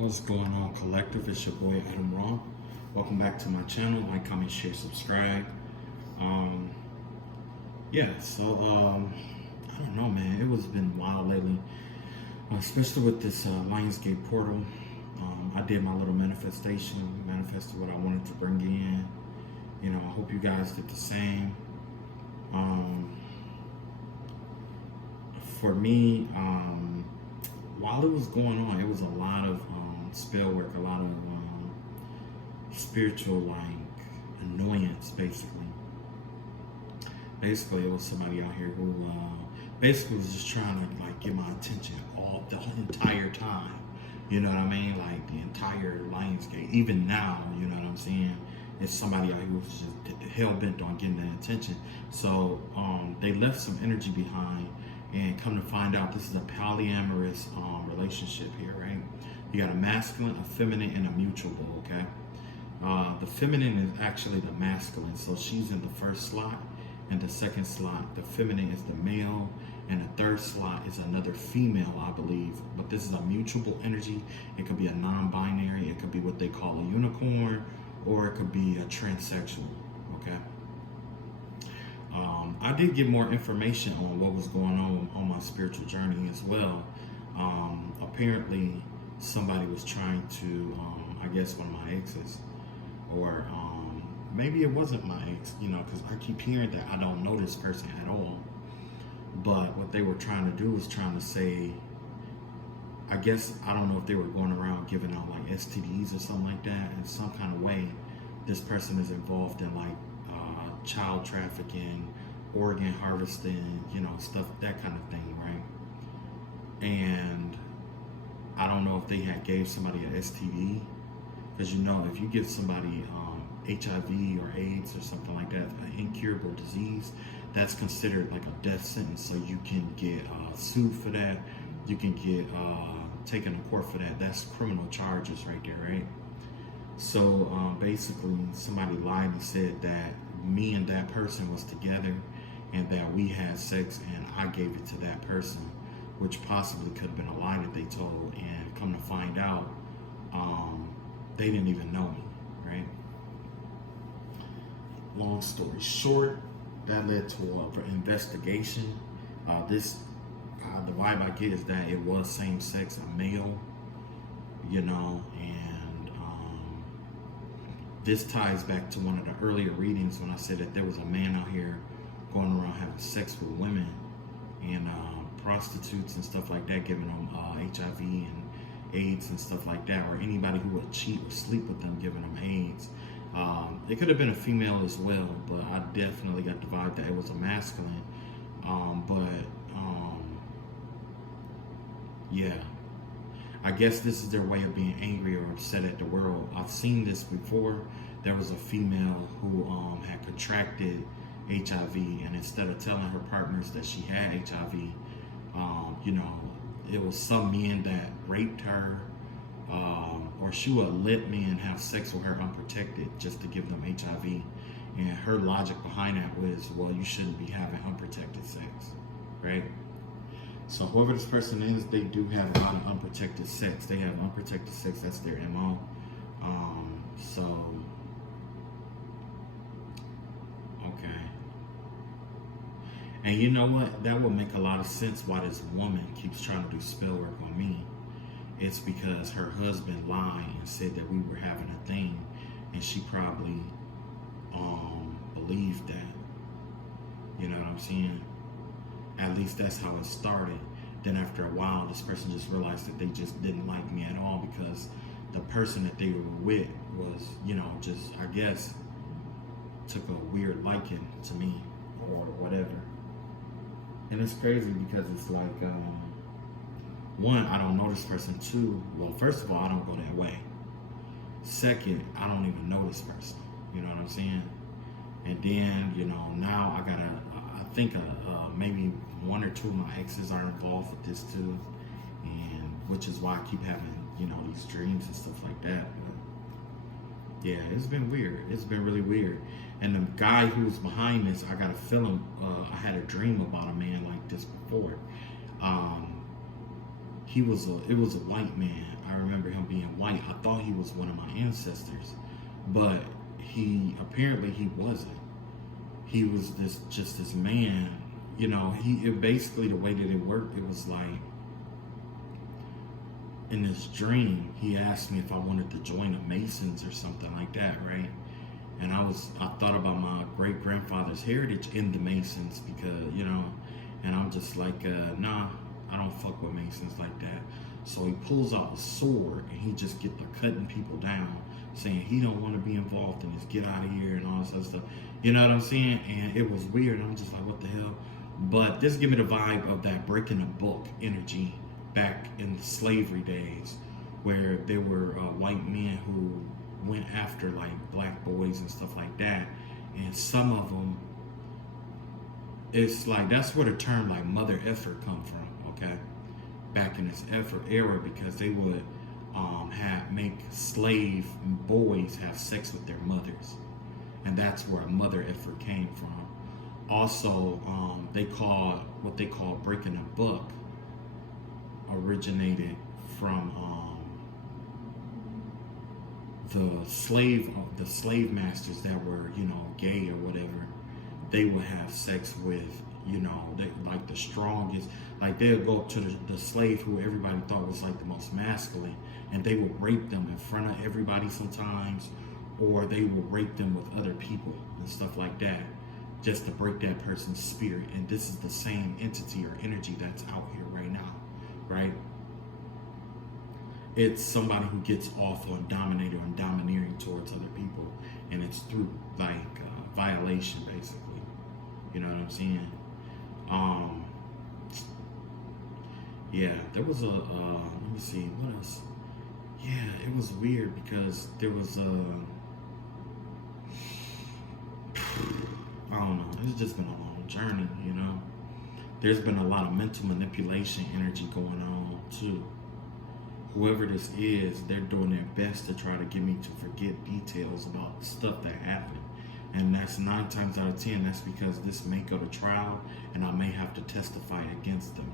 What's going on, collective? It's your boy Adam Raw. Welcome back to my channel. Like, comment, share, subscribe. Um, I don't know, man. It was been wild lately, especially with this Lionsgate portal. I did my little manifestation, manifested what I wanted to bring in. You know, I hope you guys did the same. For me, while it was going on, it was a lot of spell work, a lot of spiritual annoyance. Basically, it was somebody out here who basically was just trying to get my attention all the entire time. You know what I mean? Like the entire Lionsgate. Even now, you know what I'm saying? It's somebody out here who's just hell bent on getting that attention. So they left some energy behind. And come to find out, this is a polyamorous relationship here, right? You got a masculine, a feminine, and a mutual, okay? The feminine is actually the masculine, so she's in the first slot. And the second slot, the feminine is the male, and the third slot is another female, I believe. But this is a mutual energy. It could be a non-binary, it could be what they call a unicorn, or it could be a transsexual, okay? I did get more information on what was going on my spiritual journey as well. Apparently, somebody was trying to, I guess one of my exes, or maybe it wasn't my ex, you know, because I keep hearing that I don't know this person at all. But what they were trying to do was trying to say, I guess, I don't know if they were going around giving out like STDs or something like that. In some kind of way, this person is involved in child trafficking, organ harvesting, you know, stuff, that kind of thing, right? And I don't know if they had gave somebody an STD, because you know, if you give somebody HIV or AIDS or something like that, an incurable disease, that's considered like a death sentence. So you can get sued for that. You can get taken to court for that. That's criminal charges right there, right? So basically, somebody lied and said that me and that person was together and that we had sex and I gave it to that person, which possibly could have been a lie that they told. And come to find out, they didn't even know me, right? Long story short, that led to an investigation. The vibe I get is that it was same sex, a male, you know, and this ties back to one of the earlier readings when I said that there was a man out here going around having sex with women and prostitutes and stuff like that, giving them HIV and AIDS and stuff like that, or anybody who would cheat or sleep with them, giving them AIDS. It could have been a female as well, but I definitely got the vibe that it was a masculine. Yeah. I guess this is their way of being angry or upset at the world. I've seen this before. There was a female who had contracted HIV, and instead of telling her partners that she had HIV, you know, it was some men that raped her, or she would let men have sex with her unprotected just to give them HIV. And her logic behind that was, well, you shouldn't be having unprotected sex, right? So whoever this person is, they do have a lot of unprotected sex. They have unprotected sex. That's their MO. Okay. And you know what? That would make a lot of sense why this woman keeps trying to do spell work on me. It's because her husband lied and said that we were having a thing, and she probably believed that. You know what I'm saying? At least that's how it started. Then after a while, this person just realized that they just didn't like me at all, because the person that they were with was, you know, just, I guess, took a weird liking to me or whatever. And it's crazy because it's like, one, I don't know this person. Two, well, first of all, I don't go that way. Second, I don't even know this person. You know what I'm saying? And then, you know, now I think maybe one or two of my exes are involved with this too, and which is why I keep having, you know, these dreams and stuff like that. But yeah, it's been weird. It's been really weird. And the guy who's behind this, I got a feeling, I had a dream about a man like this before. It was a white man. I remember him being white. I thought he was one of my ancestors, but he wasn't. He was this man. It basically, the way that it worked, it was like, in this dream, he asked me if I wanted to join the Masons or something like that, right? And I thought about my great grandfather's heritage in the Masons, because and I'm just like, nah, I don't fuck with Masons like that. So he pulls out a sword and he just get to cutting people down, saying he don't want to be involved in this, get out of here and all this other stuff. You know what I'm saying? And it was weird. I'm just like, what the hell? But this give me the vibe of that breaking the book energy back in the slavery days, where there were white men who went after like black boys and stuff like that. And some of them, it's like, that's where the term like mother effer come from, okay? Back in this effort era, because they would make slave boys have sex with their mothers, and that's where mother effort came from. Also, what they call breaking a buck originated from the slave masters that were gay or whatever. They would have sex with like the strongest, like they'll go up to the slave who everybody thought was like the most masculine, and they would rape them in front of everybody sometimes, or they would rape them with other people and stuff like that, just to break that person's spirit. And this is the same entity or energy that's out here right now, right? It's somebody who gets off on dominator and domineering towards other people, and it's through like violation, basically. You know what I'm saying? Yeah, there was let me see, what else? Yeah, it was weird because there was I don't know, it's just been a long journey, There's been a lot of mental manipulation energy going on too. Whoever this is, they're doing their best to try to get me to forget details about stuff that happened. And that's 9 times out of 10, that's because this may go to trial and I may have to testify against them.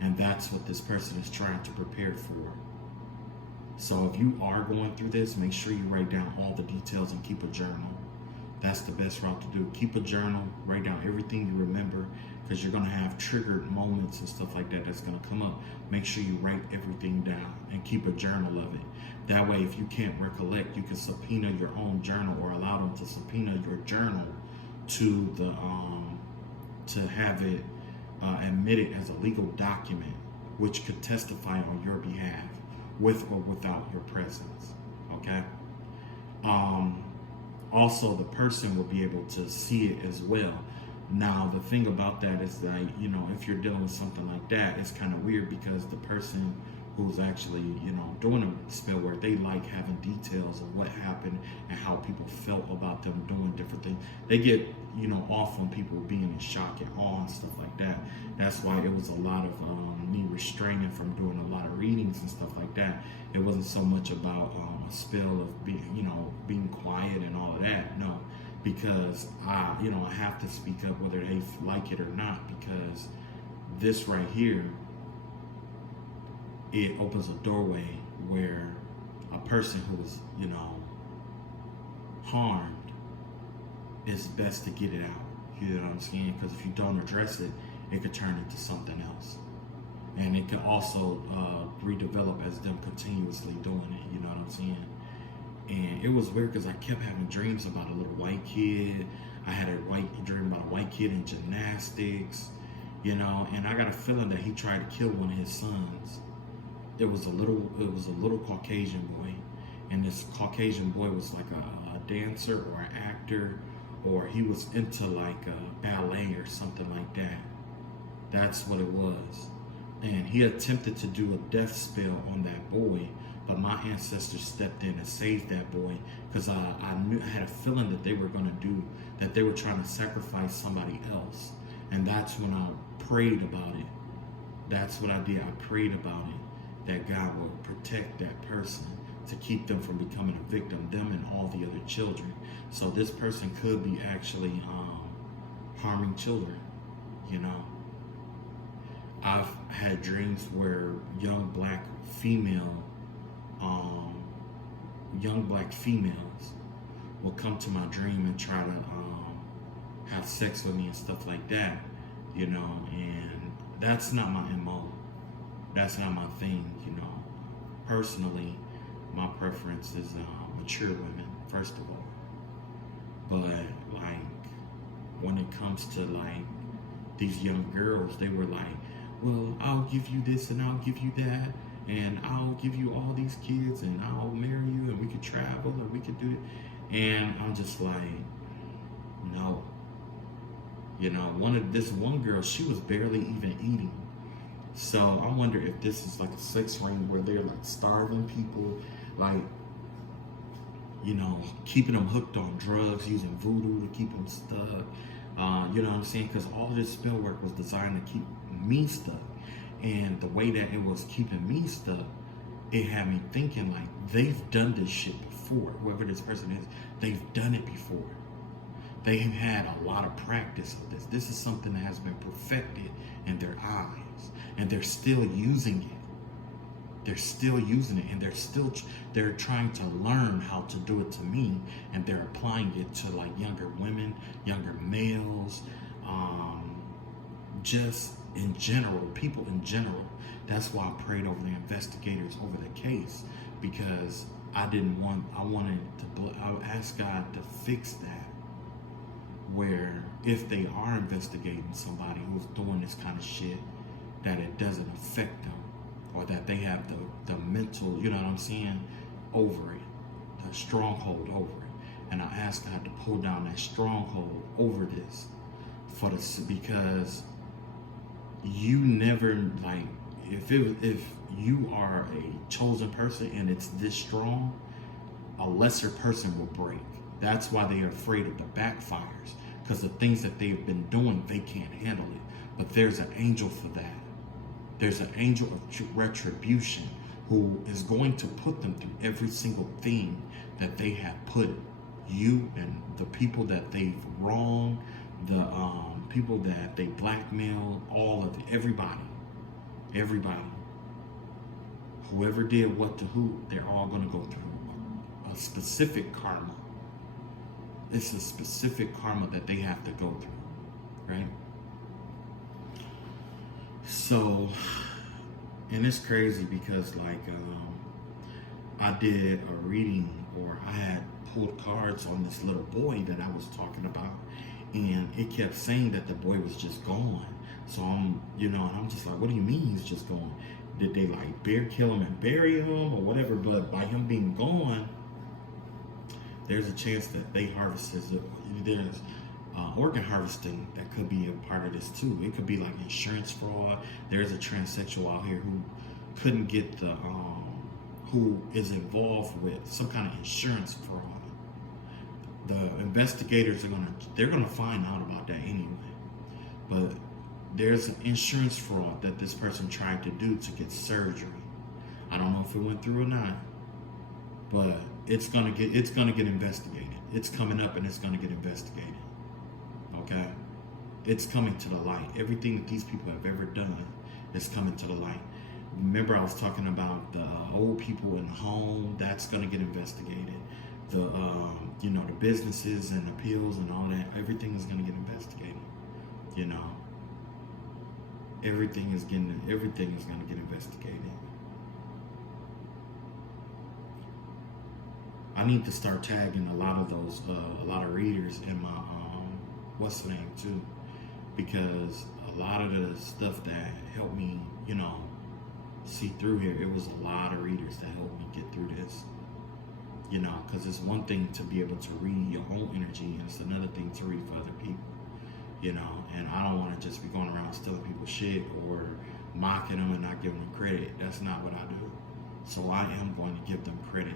And that's what this person is trying to prepare for. So if you are going through this, make sure you write down all the details and keep a journal. That's the best route to do. Keep a journal, write down everything you remember, because you're going to have triggered moments and stuff like that that's going to come up. Make sure you write everything down and keep a journal of it. That way, if you can't recollect, you can subpoena your own journal, or allow them to subpoena your journal to the to have it admitted as a legal document, which could testify on your behalf, with or without your presence. Okay. Also, the person will be able to see it as well. Now, the thing about that is that, if you're dealing with something like that, it's kind of weird, because the person who's actually, doing a spell work, they like having details of what happened and how people felt about them doing different things. They get, off on people being in shock and awe and stuff like that. That's why it was a lot of me restraining from doing a lot of readings and stuff like that. It wasn't so much about a spell of being quiet and all of that. No, because I have to speak up whether they like it or not, because this right here, it opens a doorway where a person who is, harmed, it's best to get it out. You know what I'm saying? Because if you don't address it, it could turn into something else. And it could also redevelop as them continuously doing it. You know what I'm saying? And it was weird because I kept having dreams about a little white kid. I had a dream about a white kid in gymnastics, and I got a feeling that he tried to kill one of his sons. It was a little Caucasian boy, and this Caucasian boy was like a dancer or an actor, or he was into like ballet or something like that. That's what it was. And he attempted to do a death spell on that boy, but my ancestors stepped in and saved that boy, because I had a feeling that they were they were trying to sacrifice somebody else. And that's when I prayed about it. That's what I did. I prayed about it, that God would protect that person to keep them from becoming a victim, them and all the other children. So this person could be actually harming children, I've had dreams where um, young black females will come to my dream and try to have sex with me and stuff like that, and that's not my MO. That's not my thing. Personally, my preference is mature women, first of all. But like when it comes to like these young girls, they were like, well, I'll give you this and I'll give you that, and I'll give you all these kids and I'll marry you and we could travel and we could do it. And I'm just like, no. This one girl, she was barely even eating. So I wonder if this is like a sex ring where they're like starving people, like, keeping them hooked on drugs, using voodoo to keep them stuck. You know what I'm saying? Because all this spell work was designed to keep me stuck. And the way that it was keeping me stuck, it had me thinking like, they've done this shit before. Whoever this person is, they've done it before. They've had a lot of practice of this. This is something that has been perfected in their eyes. And they're still using it. They're still using it, and they're trying to learn how to do it to me, and they're applying it to like younger women, younger males, just in general, people in general. That's why I prayed over the investigators over the case, because I asked God to fix that, where if they are investigating somebody who's doing this kind of shit, that it doesn't affect them, or that they have the mental, you know what I'm saying, over it, the stronghold over it. And I asked God to pull down that stronghold over this, because you never, like, if you are a chosen person and it's this strong, a lesser person will break. That's why they are afraid of the backfires, because the things that they've been doing, they can't handle it. But there's an angel for that. There's an angel of retribution who is going to put them through every single thing that they have put you and the people that they've wronged, the people that they blackmailed, all of it, everybody. Whoever did what to who, they're all going to go through a specific karma. It's a specific karma that they have to go through, right? So, and it's crazy because like I did a reading, or I had pulled cards on this little boy that I was talking about, and it kept saying that the boy was just gone. So I'm just like, what do you mean he's just gone? Did they like bear kill him and bury him or whatever? But by him being gone, there's a chance that they harvested. There's organ harvesting that could be a part of this too. It could be like insurance fraud. There's a transsexual out here who couldn't get who is involved with some kind of insurance fraud. The investigators they're gonna find out about that anyway. But there's an insurance fraud that this person tried to do to get surgery. I don't know if it went through or not, but it's gonna get investigated. It's coming up and it's gonna get investigated. Okay? It's coming to the light. Everything that these people have ever done is coming to the light. Remember I was talking about the old people in the home, that's gonna get investigated. The the businesses and the pills and all that, everything is gonna get investigated. Everything is gonna get investigated. I need to start tagging a lot of those, a lot of readers in my, what's the name too, because a lot of the stuff that helped me, see through here, it was a lot of readers that helped me get through this, because it's one thing to be able to read your own energy, and it's another thing to read for other people, and I don't want to just be going around stealing people's shit or mocking them and not giving them credit. That's not what I do. So I am going to give them credit.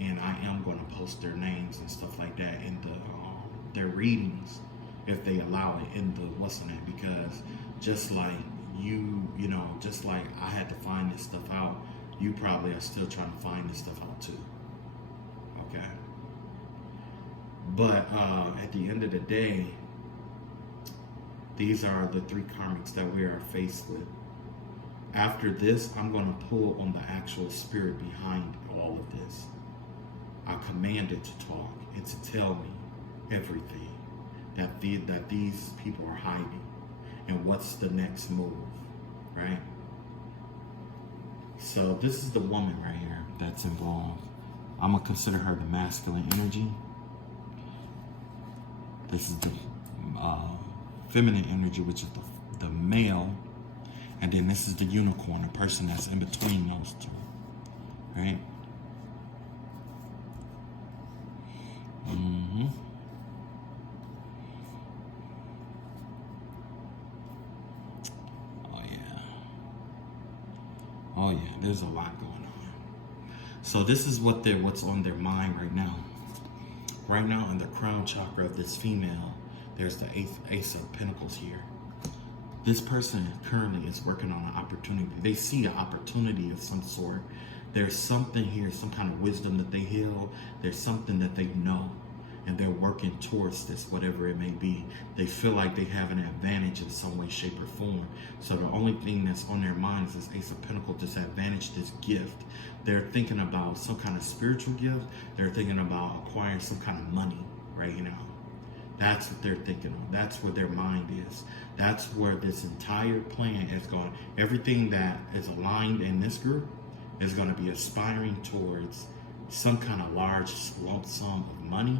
And I am going to post their names and stuff like that in their readings, if they allow it, in the what's in it. Because just like just like I had to find this stuff out, you probably are still trying to find this stuff out too. Okay. But at the end of the day, these are the three karmics that we are faced with. After this, I'm going to pull on the actual spirit behind all of this. I command it to talk and to tell me everything that these people are hiding and what's the next move, right? So this is the woman right here that's involved. I'm going to consider her the masculine energy. This is the feminine energy, which is the male. And then this is the unicorn, the person that's in between those two, right? Oh yeah, there's a lot going on. So this is what's on their mind right now. Right now in the crown chakra of this female, there's the Ace of Pentacles here. This person currently is working on an opportunity. They see an opportunity of some sort. There's something here, some kind of wisdom that they held. There's something that they know, and they're working towards this, whatever it may be. They feel like they have an advantage in some way, shape, or form. So the only thing that's on their mind is this Ace of Pentacles, this advantage, this gift. They're thinking about some kind of spiritual gift. They're thinking about acquiring some kind of money right now. That's what they're thinking of. That's where their mind is. That's where this entire plan is going. Everything that is aligned in this group is going to be aspiring towards some kind of large lump sum of money,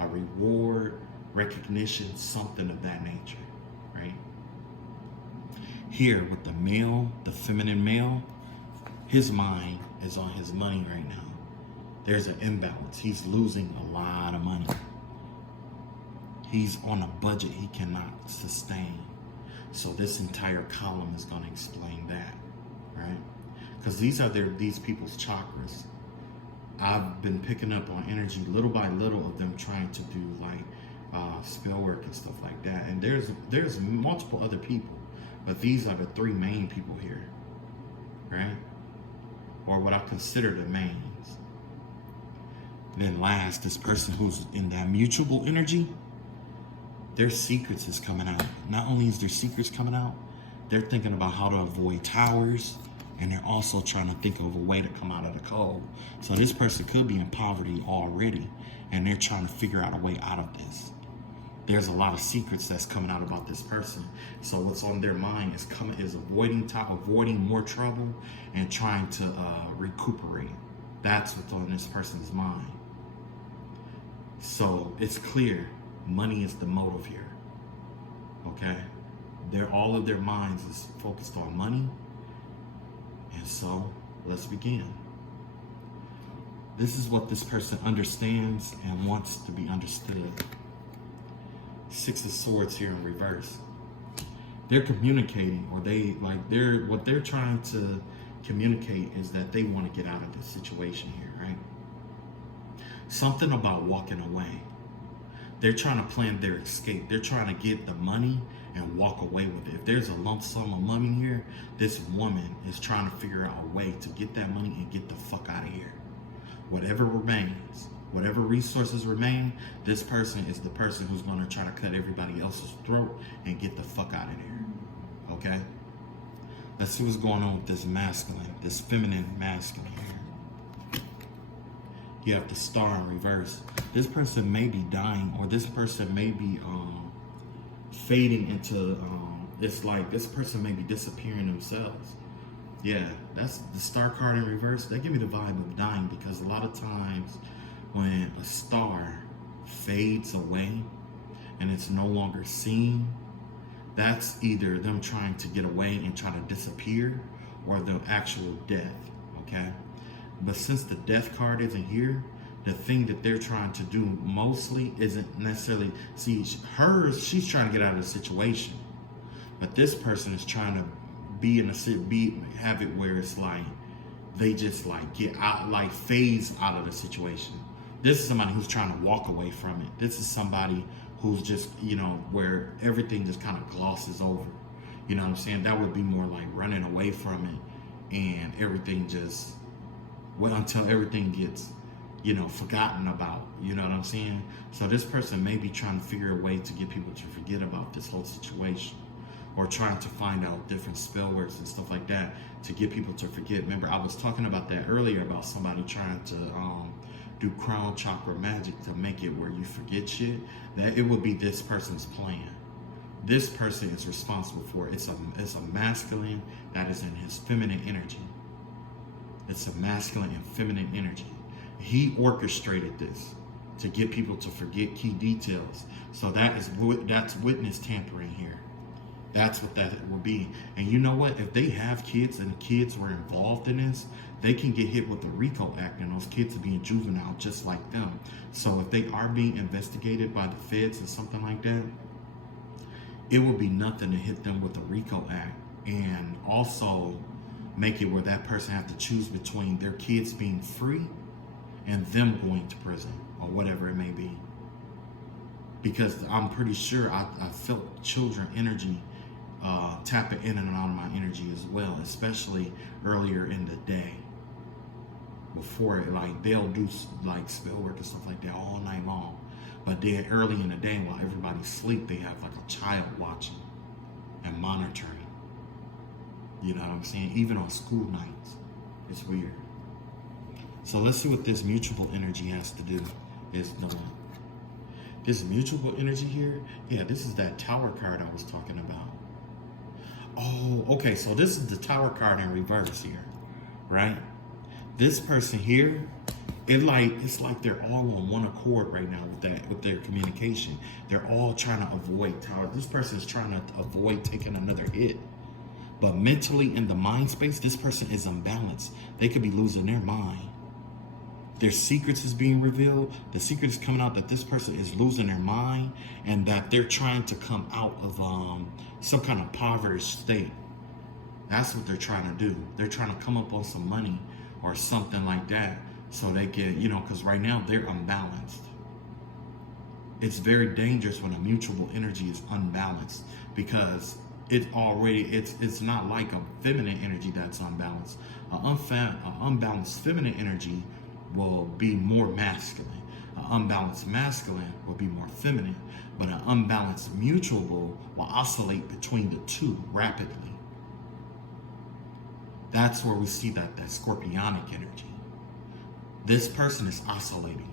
a reward, recognition, something of that nature, right? Here with the male, the feminine male, his mind is on his money right now. There's an imbalance. He's losing a lot of money. He's on a budget he cannot sustain. So this entire column is going to explain that, right? Because these are these people's chakras. I've been picking up on energy little by little of them trying to do like spell work and stuff like that. And there's multiple other people, but these are the three main people here, right? Or what I consider the mains. Then last, this person who's in that mutual energy, their secrets is coming out. Not only is their secrets coming out, they're thinking about how to avoid towers, and they're also trying to think of a way to come out of the cold. So this person could be in poverty already, and they're trying to figure out a way out of this. There's a lot of secrets that's coming out about this person. So what's on their mind is avoiding more trouble and trying to recuperate. That's what's on this person's mind. So it's clear. Money is the motive here, okay? All of their minds is focused on money. And so, let's begin. This is what this person understands and wants to be understood. Six of Swords here in reverse. They're communicating, or what they're trying to communicate is that they want to get out of this situation here, right? Something about walking away. They're trying to plan their escape. They're trying to get the money and walk away with it. If there's a lump sum of money here, this woman is trying to figure out a way to get that money and get the fuck out of here. Whatever remains, whatever resources remain, this person is the person who's going to try to cut everybody else's throat and get the fuck out of there. Okay? Let's see what's going on with this masculine, this feminine masculine here. You have the Star in reverse. This person may be dying, or this person may be fading into, it's like this person may be disappearing themselves. Yeah, that's the Star card in reverse. That give me the vibe of dying, because a lot of times when a star fades away and it's no longer seen, that's either them trying to get away and try to disappear, or the actual death, okay? But since the Death card isn't here, the thing that they're trying to do mostly isn't necessarily, she's trying to get out of the situation. But this person is trying to have it where it's like, they just like get out, like phase out of the situation. This is somebody who's trying to walk away from it. This is somebody who's just, where everything just kind of glosses over. You know what I'm saying? That would be more like running away from it, and everything just, until everything gets, forgotten about. You know what I'm saying? So this person may be trying to figure a way to get people to forget about this whole situation. or trying to find out different spell words and stuff like that to get people to forget. Remember, I was talking about that earlier about somebody trying to do crown chakra magic to make it where you forget shit. That it would be this person's plan. This person is responsible for it. It's a masculine that is in his feminine energy. It's a masculine and feminine energy. He orchestrated this to get people to forget key details. So that's witness tampering here. That's what that will be. And you know what? If they have kids and kids were involved in this, they can get hit with the RICO Act, and those kids are being juvenile just like them. So if they are being investigated by the feds or something like that, it will be nothing to hit them with the RICO Act, and also make it where that person have to choose between their kids being free and them going to prison or whatever it may be. Because I'm pretty sure I felt children energy tapping in and out of my energy as well, especially earlier in the day. Before it, like, they'll do like spell work and stuff like that all night long. But then early in the day while everybody's asleep, they have like a child watching and monitoring. You know what I'm saying? Even on school nights. It's weird. So let's see what this mutual energy has to do. This mutual energy here, yeah, this is that Tower card I was talking about. Oh, okay, so this is the Tower card in reverse here, right? This person here, it's like they're all on one accord right now with their communication. They're all trying to avoid Tower. This person is trying to avoid taking another hit. But mentally, in the mind space, this person is unbalanced. They could be losing their mind. Their secrets is being revealed. The secret is coming out that this person is losing their mind and that they're trying to come out of some kind of poverty state. That's what they're trying to do. They're trying to come up on some money or something like that so they can, because right now they're unbalanced. It's very dangerous when a mutual energy is unbalanced, because it's not like a feminine energy that's unbalanced. An unbalanced feminine energy will be more masculine. An unbalanced masculine will be more feminine. But an unbalanced mutual will oscillate between the two rapidly. That's where we see that scorpionic energy. This person is oscillating.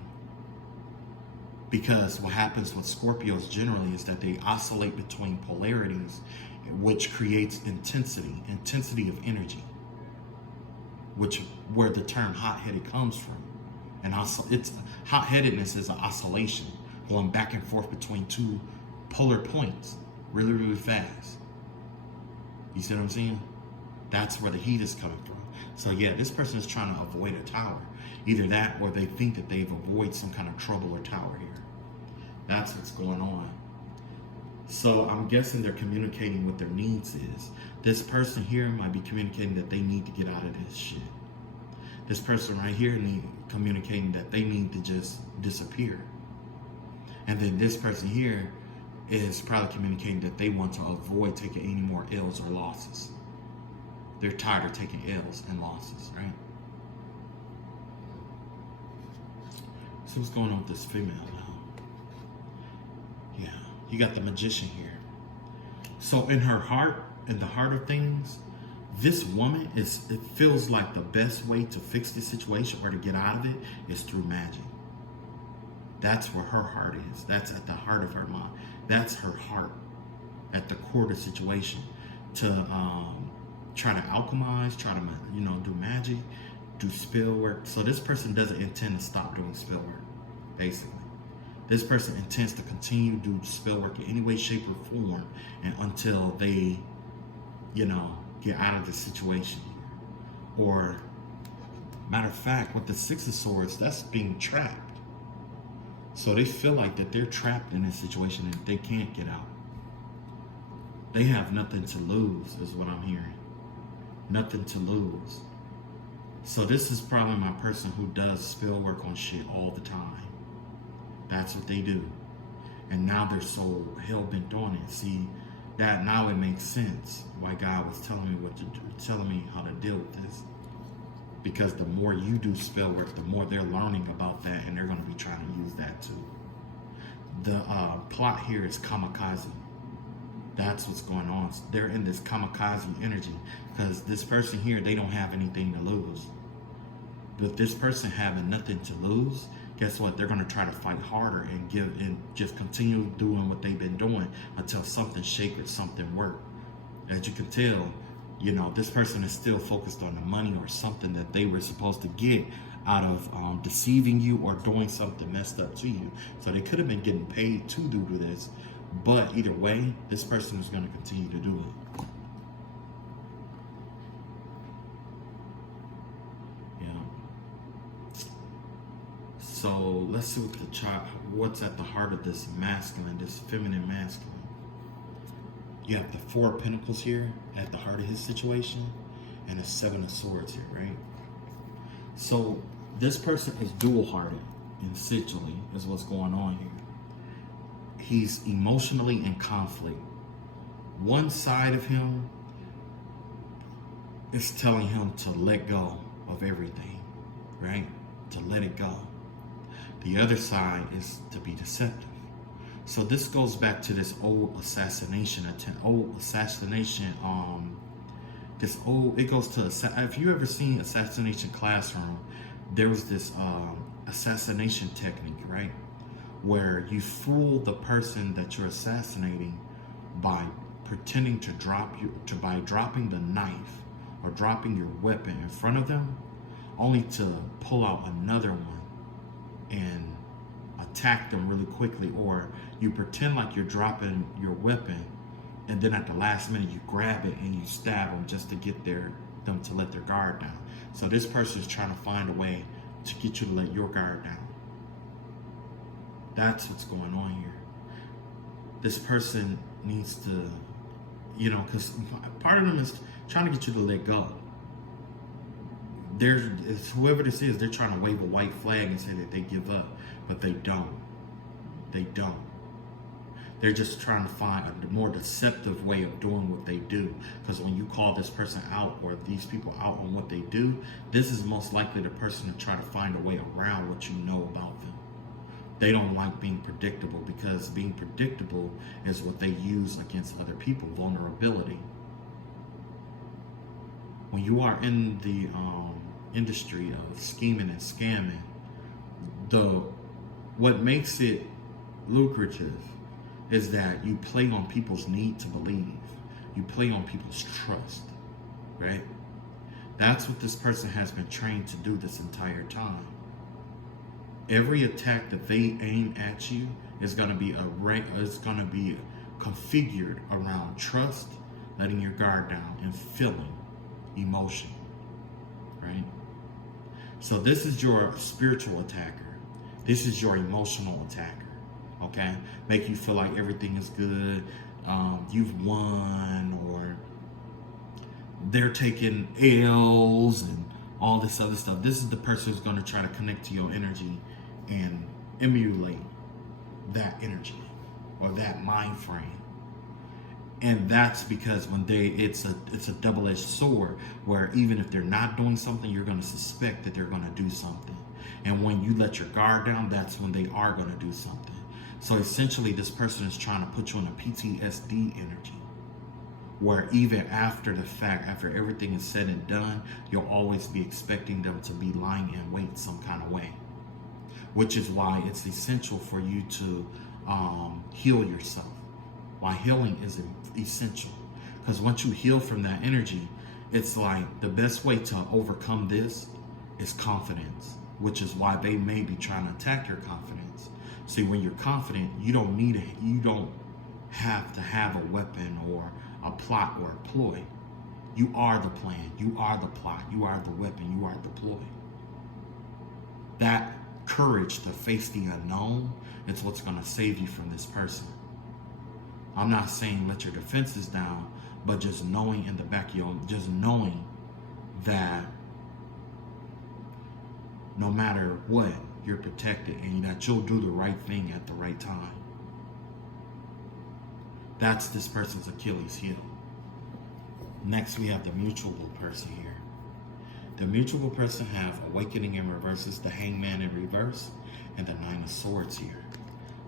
Because what happens with Scorpios generally is that they oscillate between polarities, which creates intensity of energy, where the term hot-headed comes from. And it's hot-headedness is an oscillation going back and forth between two polar points really, really fast. You see what I'm saying? That's where the heat is coming from. So yeah, this person is trying to avoid a tower. Either that or they think that they've avoided some kind of trouble or tower here. That's what's going on. So I'm guessing they're communicating what their needs is. This person here might be communicating that they need to get out of this shit. This person right here communicating that they need to just disappear. And then this person here is probably communicating that they want to avoid taking any more L's or losses. They're tired of taking L's and losses, right? So what's going on with this female now? Yeah, you got the Magician here. So in her heart, in the heart of things, this woman it feels like the best way to fix this situation or to get out of it is through magic. That's where her heart is. That's at the heart of her mind. That's her heart at the core of the situation. To try to alchemize, try to do magic, do spell work. So this person doesn't intend to stop doing spell work, basically. This person intends to continue to do spell work in any way, shape, or form, and until they, get out of the situation. Or, matter of fact, with the Six of Swords, that's being trapped. So they feel like that they're trapped in this situation and they can't get out. They have nothing to lose, is what I'm hearing. Nothing to lose. So this is probably my person who does spell work on shit all the time. That's what they do. And now they're so hell-bent on it. See, that now it makes sense why God was telling me what to do, telling me how to deal with this. Because the more you do spell work, the more they're learning about that, and they're going to be trying to use that too. The plot here is kamikaze. That's what's going on. They're in this kamikaze energy because this person here, they don't have anything to lose. But this person having nothing to lose, guess what? They're going to try to fight harder and just continue doing what they've been doing until something shake or something work. As you can tell, you know, this person is still focused on the money or something that they were supposed to get out of deceiving you or doing something messed up to you. So they could have been getting paid to do this, but either way, this person is going to continue to do it. Yeah. So let's see what's at the heart of this masculine, this feminine masculine. You have the Four of Pentacles here at the heart of his situation, and the Seven of Swords here, right? So this person is dual-hearted, essentially, is what's going on here. He's emotionally in conflict. One side of him is telling him to let go of everything, right? To let it go. The other side is to be deceptive. So this goes back to this old assassination attempt, it goes to, if you ever seen Assassination Classroom, there was this assassination technique, right? Where you fool the person that you're assassinating by pretending to by dropping the knife or dropping your weapon in front of them, only to pull out another one and attack them really quickly. Or you pretend like you're dropping your weapon, and then at the last minute you grab it and you stab them just to get them to let their guard down. So this person is trying to find a way to get you to let your guard down. That's what's going on here. This person needs to, you know, because part of them is trying to get you to let go. Whoever this is, they're trying to wave a white flag and say that they give up, but they don't. They don't. They're just trying to find a more deceptive way of doing what they do. Because when you call this person out or these people out on what they do, this is most likely the person to try to find a way around what you know about them. They don't like being predictable, because being predictable is what they use against other people, vulnerability. When you are in the industry of scheming and scamming, what makes it lucrative is that you play on people's need to believe. You play on people's trust, right? That's what this person has been trained to do this entire time. Every attack that they aim at you is going to be configured around trust, letting your guard down, and feeling emotion, right? So this is your spiritual attacker. This is your emotional attacker. Okay, make you feel like everything is good, you've won, or they're taking L's and all this other stuff. This is the person who's going to try to connect to your energy and emulate that energy or that mind frame. And that's because when it's a double-edged sword, where even if they're not doing something, you're going to suspect that they're going to do something. And when you let your guard down, that's when they are going to do something. So essentially, this person is trying to put you in a PTSD energy, where even after the fact, after everything is said and done, you'll always be expecting them to be lying in wait some kind of way. Which is why it's essential for you to heal yourself. Why healing is essential. Because once you heal from that energy, it's like the best way to overcome this is confidence, which is why they may be trying to attack your confidence. See, when you're confident, you don't have to have a weapon or a plot or a ploy. You are the plan, you are the plot, you are the weapon, you are the ploy. That courage to face the unknown is what's going to save you from this person. I'm not saying let your defenses down, but just knowing in the back of your, just knowing that no matter what, you're protected, and that you'll do the right thing at the right time. That's this person's Achilles heel. Next, we have the mutual person here. The mutual person have awakening in reverse, is the hangman in reverse, and the Nine of Swords here.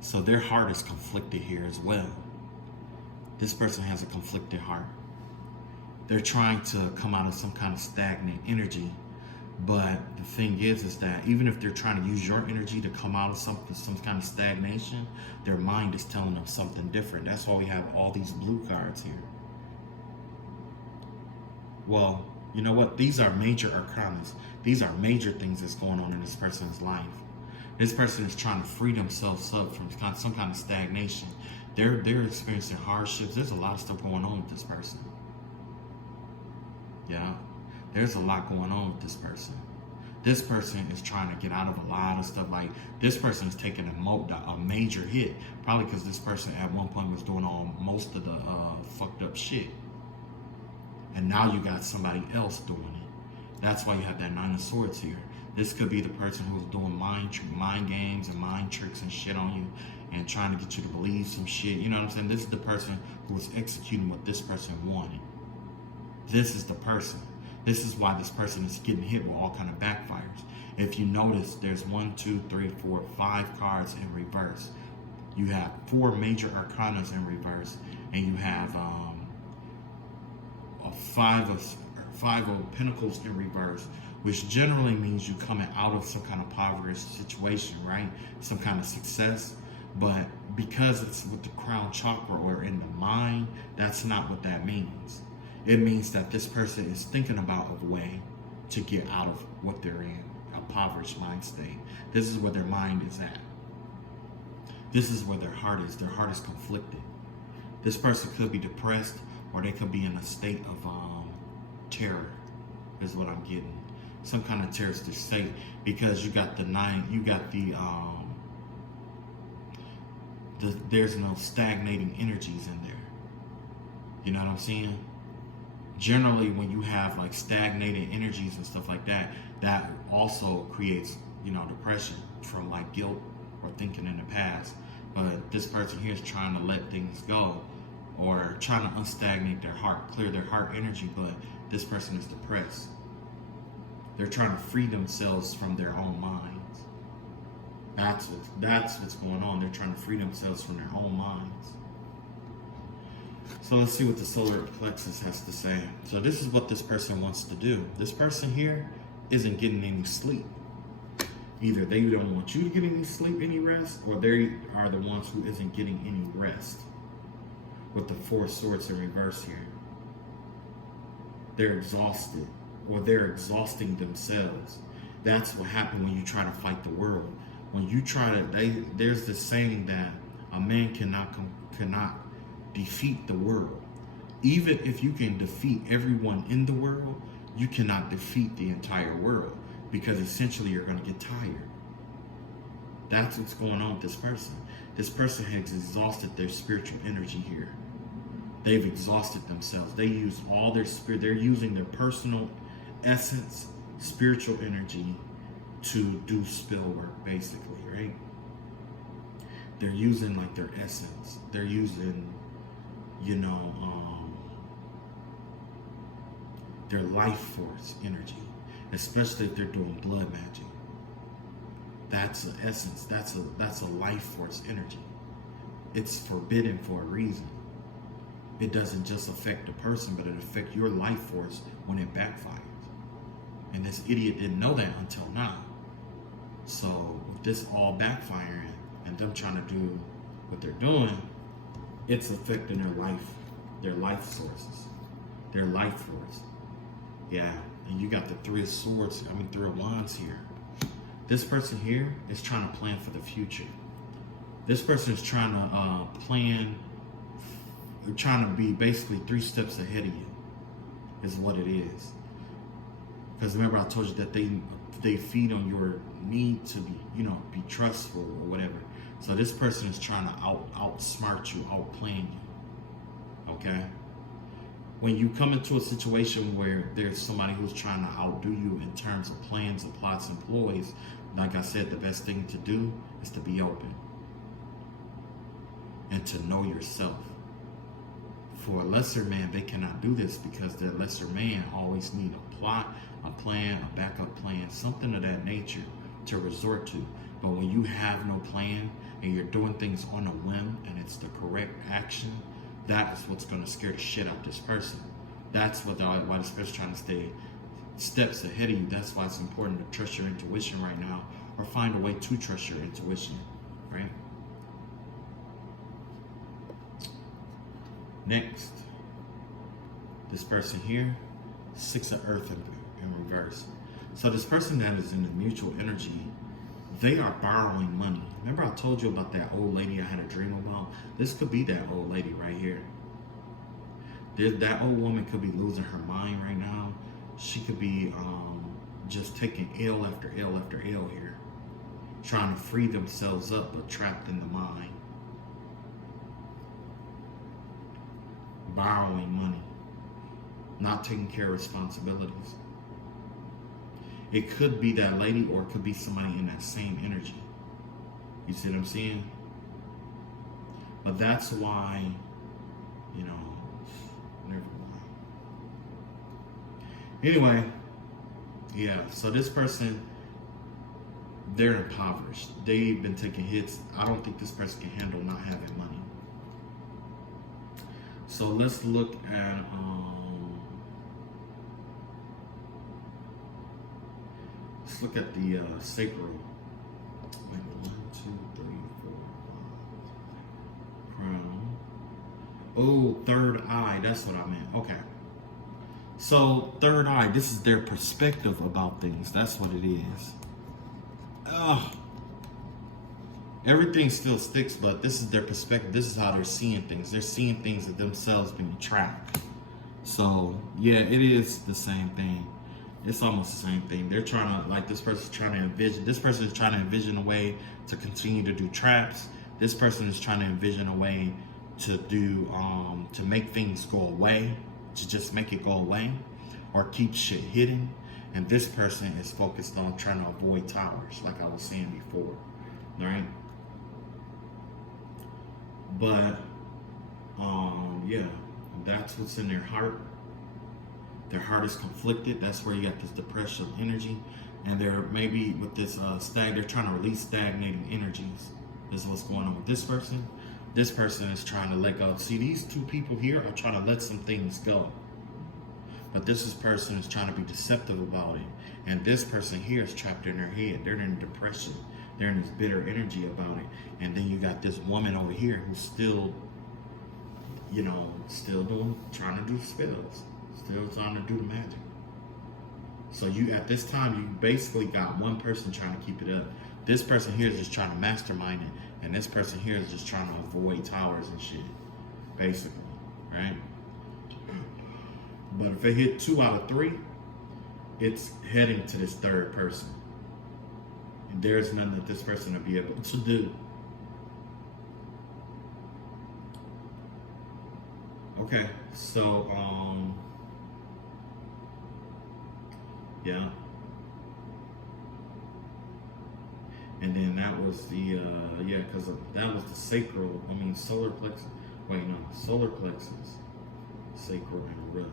So their heart is conflicted here as well. This person has a conflicted heart. They're trying to come out of some kind of stagnant energy. But the thing is that even if they're trying to use your energy to come out of some kind of stagnation, their mind is telling them something different. That's why we have all these blue cards here. Well, you know what? These are major arcanas. These are major things that's going on in this person's life. This person is trying to free themselves up from some kind of stagnation. They're experiencing hardships. There's a lot of stuff going on with this person. Yeah. There's a lot going on with this person. This person is trying to get out of a lot of stuff. Like, this person is taking a major hit. Probably because this person at one point was doing most of the fucked up shit. And now you got somebody else doing it. That's why you have that Nine of Swords here. This could be the person who's doing mind games and mind tricks and shit on you and trying to get you to believe some shit. You know what I'm saying? This is the person who is executing what this person wanted. This is the person. This is why this person is getting hit with all kind of backfires. If you notice, there's 1, 2, 3, 4, 5 cards in reverse. You have 4 major arcanas in reverse, and you have a five of pentacles in reverse, which generally means you coming out of some kind of impoverished situation, right? Some kind of success. But because it's with the crown chakra or in the mind, that's not what that means. It means that this person is thinking about a way to get out of what they're in, a impoverished mind state. This is where their mind is at. This is where their heart is. Their heart is conflicted. This person could be depressed, or they could be in a state of terror, is what I'm getting. Some kind of terroristic state, because you got the there's no stagnating energies in there. You know what I'm saying? Generally, when you have like stagnated energies and stuff like that, that also creates, depression from like guilt or thinking in the past. But this person here is trying to let things go, or trying to unstagnate their heart, clear their heart energy, but this person is depressed. They're trying to free themselves from their own minds. That's what's going on. They're trying to free themselves from their own minds. So let's see what the solar plexus has to say. So this is what this person wants to do. This person here isn't getting any sleep. Either they don't want you to get any sleep, any rest, or they are the ones who isn't getting any rest. With the 4 swords in reverse here. They're exhausted, or they're exhausting themselves. That's what happens when you try to fight the world. When you try to, there's this saying that a man cannot defeat the world. Even if you can defeat everyone in the world, you cannot defeat the entire world, because essentially you're going to get tired. That's what's going on with this person. This person has exhausted their spiritual energy here. They've exhausted themselves. They use all their spirit. They're using their personal essence, spiritual energy to do spell work, basically, right? They're using like their essence. They're using, their life force energy, especially if they're doing blood magic. That's an essence. That's a life force energy. It's forbidden for a reason. It doesn't just affect the person, but it affects your life force when it backfires. And this idiot didn't know that until now. So with this all backfiring and them trying to do what they're doing, it's affecting their life sources, their life force. Yeah, and you got the 3 of wands here. This person here is trying to plan for the future. This person is trying to trying to be basically 3 steps ahead of you, is what it is. Because remember, I told you that they feed on your need to be, be trustful or whatever. So this person is trying to outsmart you, outplan you. Okay? When you come into a situation where there's somebody who's trying to outdo you in terms of plans, of plots, and ploys, like I said, the best thing to do is to be open and to know yourself. For a lesser man, they cannot do this, because the lesser man always need a plot, a plan, a backup plan, something of that nature to resort to. But when you have no plan and you're doing things on a whim and it's the correct action, that is what's going to scare the shit out of this person. That's why this person's trying to stay steps ahead of you. That's why it's important to trust your intuition right now, or find a way to trust your intuition, right? Next, this person here, 6 of Earth in reverse. So this person that is in the mutual energy, they are borrowing money. Remember I told you about that old lady I had a dream about? This could be that old lady right here. That old woman could be losing her mind right now. She could be just taking L after L after L here, trying to free themselves up, but trapped in the mind. Borrowing money, not taking care of responsibilities. It could be that lady, or it could be somebody in that same energy. You see what I'm saying? But that's why, you know, never mind. Anyway, yeah, so this person, they're impoverished. They've been taking hits. I don't think this person can handle not having money. So let's look at the sacral. Like 1, 2, 3, 4, 5. Crown. Oh, third eye. That's what I meant. Okay. So third eye. This is their perspective about things. That's what it is. Ugh. Everything still sticks, but this is their perspective. This is how they're seeing things. They're seeing things of themselves being trapped. So yeah, it is the same thing. It's almost the same thing. They're trying to, like, this person's trying to envision. This person is trying to envision a way to continue to do traps. This person is trying to envision a way to do to make things go away, to just make it go away, or keep shit hidden. And this person is focused on trying to avoid towers, like I was saying before, right? But yeah, that's what's in their heart. Their heart is conflicted. That's where you got this depression energy, and they're maybe with this they're trying to release stagnating energies. This is what's going on with this person. This person is trying to let go. See, these two people here are trying to let some things go, but this person is trying to be deceptive about it. And this person here is trapped in their head. They're in depression. They're in this bitter energy about it. And then you got this woman over here who's still, you know, trying to do spells, still trying to do the magic. So you, at this time, you basically got one person trying to keep it up. This person here is just trying to mastermind it, and this person here is just trying to avoid towers and shit, basically, right? But if it hit 2 out of 3, it's heading to this third person. And there's nothing that this person will be able to do. Okay, so yeah. And then that was the because that was the sacral, solar plexus. Wait, no, solar plexus, sacral, and root.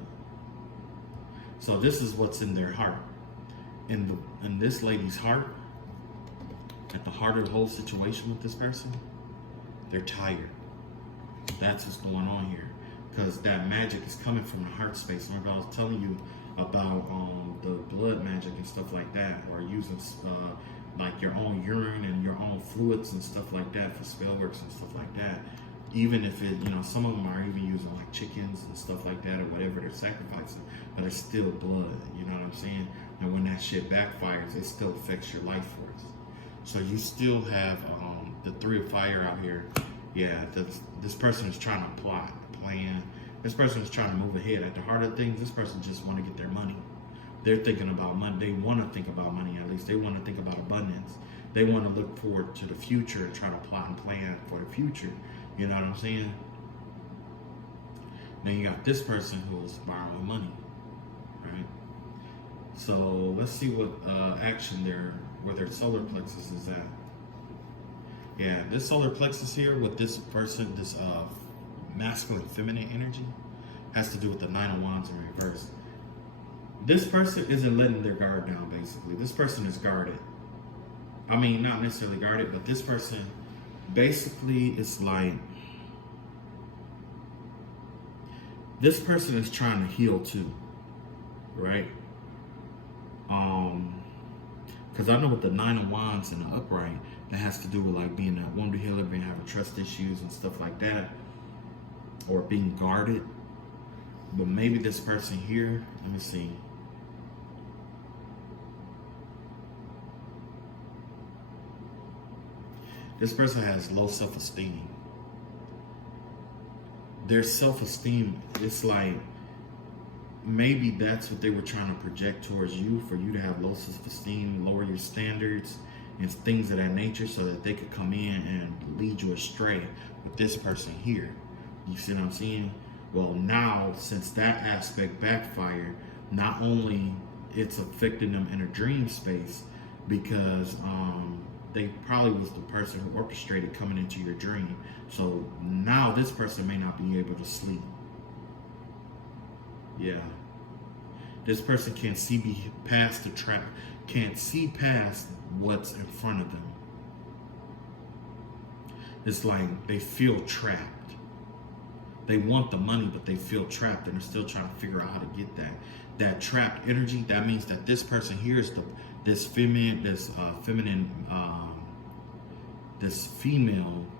So this is what's in their heart. In this lady's heart, at the heart of the whole situation with this person, they're tired. That's what's going on here. Because that magic is coming from the heart space. Remember I was telling you about the blood magic and stuff like that, or using like your own urine and your own fluids and stuff like that for spell works and stuff like that. Even if it, some of them are even using like chickens and stuff like that, or whatever they're sacrificing, but it's still blood, you know what I'm saying? And when that shit backfires, it still affects your life force. So you still have the 3 of fire out here. Yeah, this person is trying to plot, plan. This person is trying to move ahead. At the heart of things, this person just want to get their money. They're thinking about money. They want to think about money, at least. They want to think about abundance. They want to look forward to the future and try to plot and plan for the future. You know what I'm saying? Then you got this person who is borrowing money, right? So let's see what action where their solar plexus is at. Yeah, this solar plexus here with this person, this masculine, feminine energy, has to do with the 9 of Wands in reverse. This person isn't letting their guard down, basically. This person is guarded. Not necessarily guarded, but this person basically is like, This person is trying to heal too, right? Because I know with the Nine of Wands and the upright, that has to do with like being a wounded healer, being having trust issues and stuff like that, or being guarded. But maybe this person here, let me see. This person has low self-esteem. Their self-esteem, it's like, maybe that's what they were trying to project towards you, for you to have low self-esteem, lower your standards, and things of that nature, so that they could come in and lead you astray with this person here. You see what I'm saying? Well, now, since that aspect backfired, not only it's affecting them in a dream space, because they probably was the person who orchestrated coming into your dream. So now this person may not be able to sleep. Yeah. This person can't see past the trap, can't see past what's in front of them. It's like they feel trapped. They want the money, but they feel trapped, and they're still trying to figure out how to get that. That trapped energy, that means that this person here is this female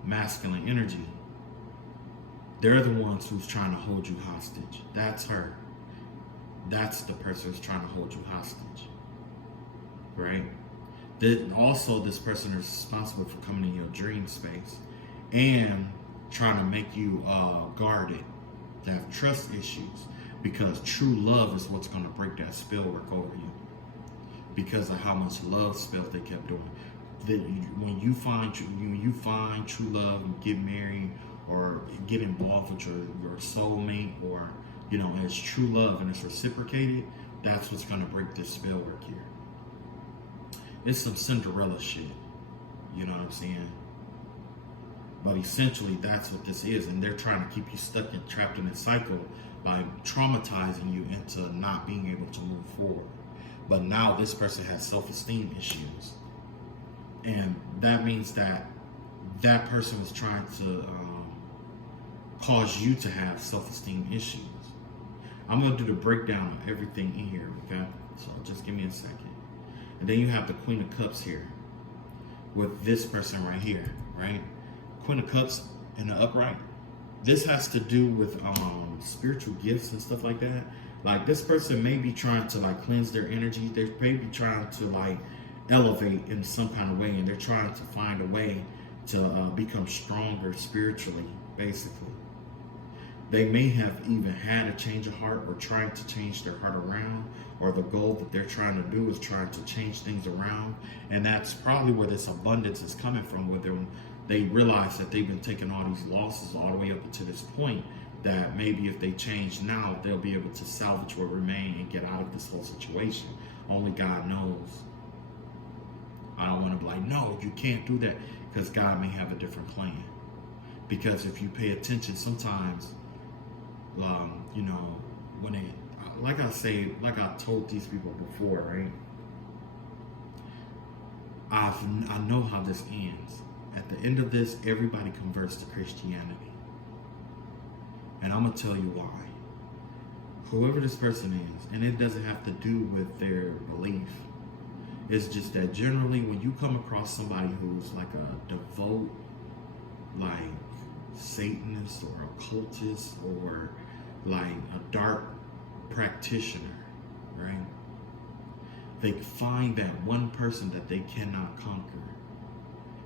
masculine energy. They're the ones who's trying to hold you hostage. That's her. That's the person who's trying to hold you hostage, right? Also, this person is responsible for coming in your dream space and trying to make you guarded, to have trust issues, because true love is what's going to break that spell work over you, because of how much love spells they kept doing. When you find true love and get married or get involved with your soulmate, or it's true love and it's reciprocated, that's what's going to break this spell work here. It's some Cinderella shit, you know what I'm saying? But essentially, that's what this is, and they're trying to keep you stuck and trapped in this cycle by traumatizing you into not being able to move forward. But now this person has self-esteem issues, and that means that that person was trying to cause you to have self-esteem issues. I'm going to do the breakdown of everything in here, okay? So just give me a second. And then you have the Queen of Cups here with this person right here, right? Queen of Cups in the upright. This has to do with spiritual gifts and stuff like that. Like, this person may be trying to like cleanse their energy. They may be trying to like elevate in some kind of way, and they're trying to find a way to become stronger spiritually, basically. They may have even had a change of heart, or trying to change their heart around, or the goal that they're trying to do is trying to change things around. And that's probably where this abundance is coming from, where they realize that they've been taking all these losses all the way up to this point, that maybe if they change now, they'll be able to salvage what remains and get out of this whole situation. Only God knows. I don't want to be like, no, you can't do that, because God may have a different plan. Because if you pay attention, sometimes, when it, like I told these people before, right? I know how this ends. At the end of this, everybody converts to Christianity. And I'm going to tell you why. Whoever this person is, and it doesn't have to do with their belief. It's just that generally when you come across somebody who's like a devout, like Satanist or occultist, or like a dark practitioner, right? They find that one person that they cannot conquer,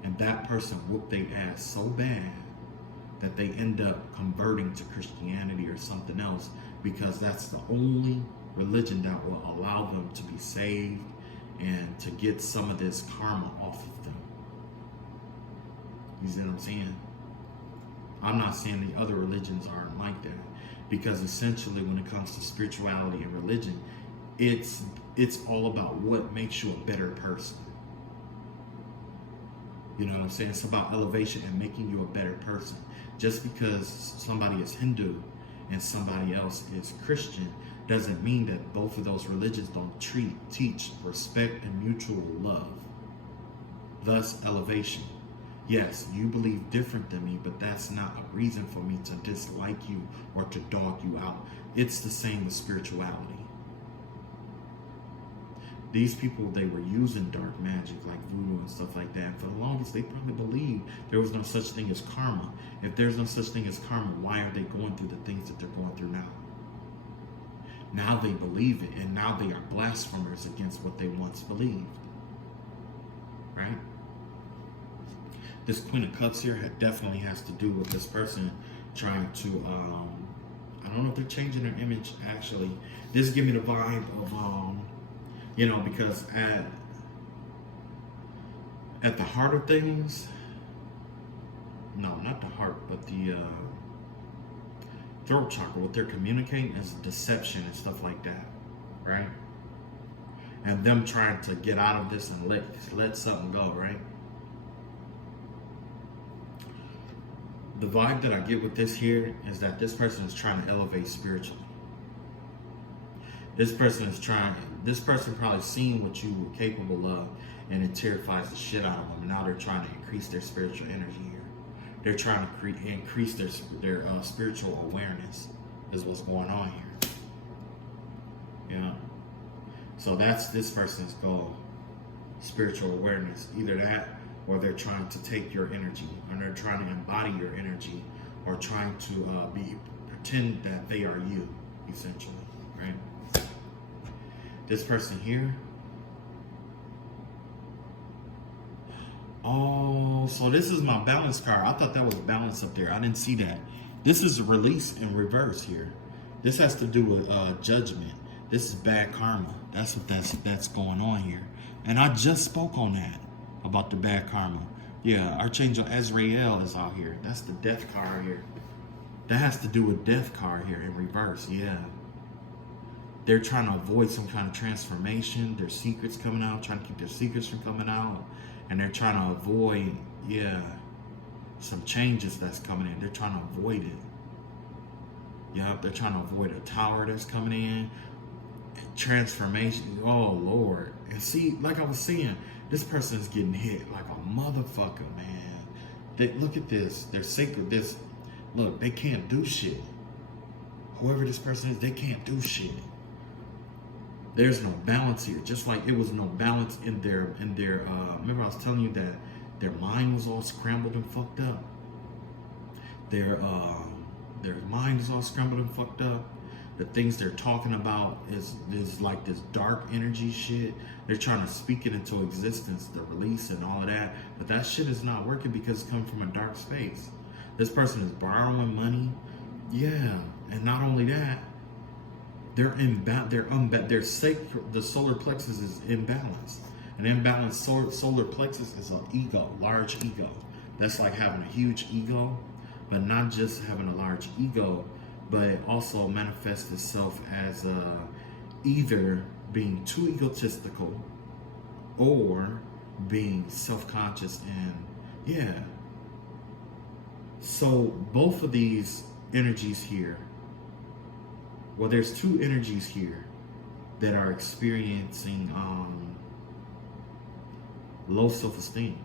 and that person whooped their ass so bad that they end up converting to Christianity or something else, because that's the only religion that will allow them to be saved and to get some of this karma off of them. You see what I'm saying? I'm not saying the other religions aren't like that, because essentially when it comes to spirituality and religion, it's all about what makes you a better person. You know what I'm saying? It's about elevation and making you a better person. Just because somebody is Hindu and somebody else is Christian doesn't mean that both of those religions don't teach respect and mutual love. Thus, elevation. Yes, you believe different than me, but that's not a reason for me to dislike you or to dog you out. It's the same with spirituality. These people, they were using dark magic like voodoo and stuff like that. For the longest, they probably believed there was no such thing as karma. If there's no such thing as karma, why are they going through the things that they're going through now? Now they believe it, and now they are blasphemers against what they once believed. Right? This Queen of Cups here definitely has to do with this person trying to, I don't know if they're changing their image, actually. This give me the vibe of, you know, because at the heart of things, no, not the heart, but the throat chakra, what they're communicating is deception and stuff like that, right? And them trying to get out of this and let something go, right? The vibe that I get with this here is that this person is trying to elevate spiritually. This person probably seen what you were capable of, and it terrifies the shit out of them. And now they're trying to increase their spiritual energy here. They're trying to increase their spiritual awareness, is what's going on here. Yeah. So that's this person's goal, spiritual awareness. Either that, or they're trying to take your energy, or they're trying to embody your energy, or trying to pretend that they are you, essentially, right? This person here. Oh, so this is my balance card. I thought that was balance up there. I didn't see that. This is release in reverse here. This has to do with judgment. This is bad karma. That's what that's going on here. And I just spoke on that, about the bad karma. Yeah, Archangel Azrael is out here. That's the death card here. That has to do with death card here in reverse. Yeah. They're trying to avoid some kind of transformation. Their secrets coming out, trying to keep their secrets from coming out. And they're trying to avoid, some changes that's coming in. They're trying to avoid it. Yep, they're trying to avoid a tower that's coming in. Transformation. Oh, Lord. And see, like I was saying, this person is getting hit like a motherfucker, man. Look at this. They're sacred. Look, they can't do shit. Whoever this person is, they can't do shit. There's no balance here. Just like it was no balance in their remember I was telling you that their mind was all scrambled and fucked up. Their mind is all scrambled and fucked up. The things they're talking about is like this dark energy shit. They're trying to speak it into existence, the release and all of that. But that shit is not working because it's coming from a dark space. This person is borrowing money. Yeah. And not only that, the solar plexus is imbalanced. An imbalanced solar plexus is an ego, large ego. That's like having a huge ego, but not just having a large ego, but it also manifests itself as either being too egotistical or being self-conscious. And so both of these energies here, well, there's two energies here that are experiencing low self-esteem.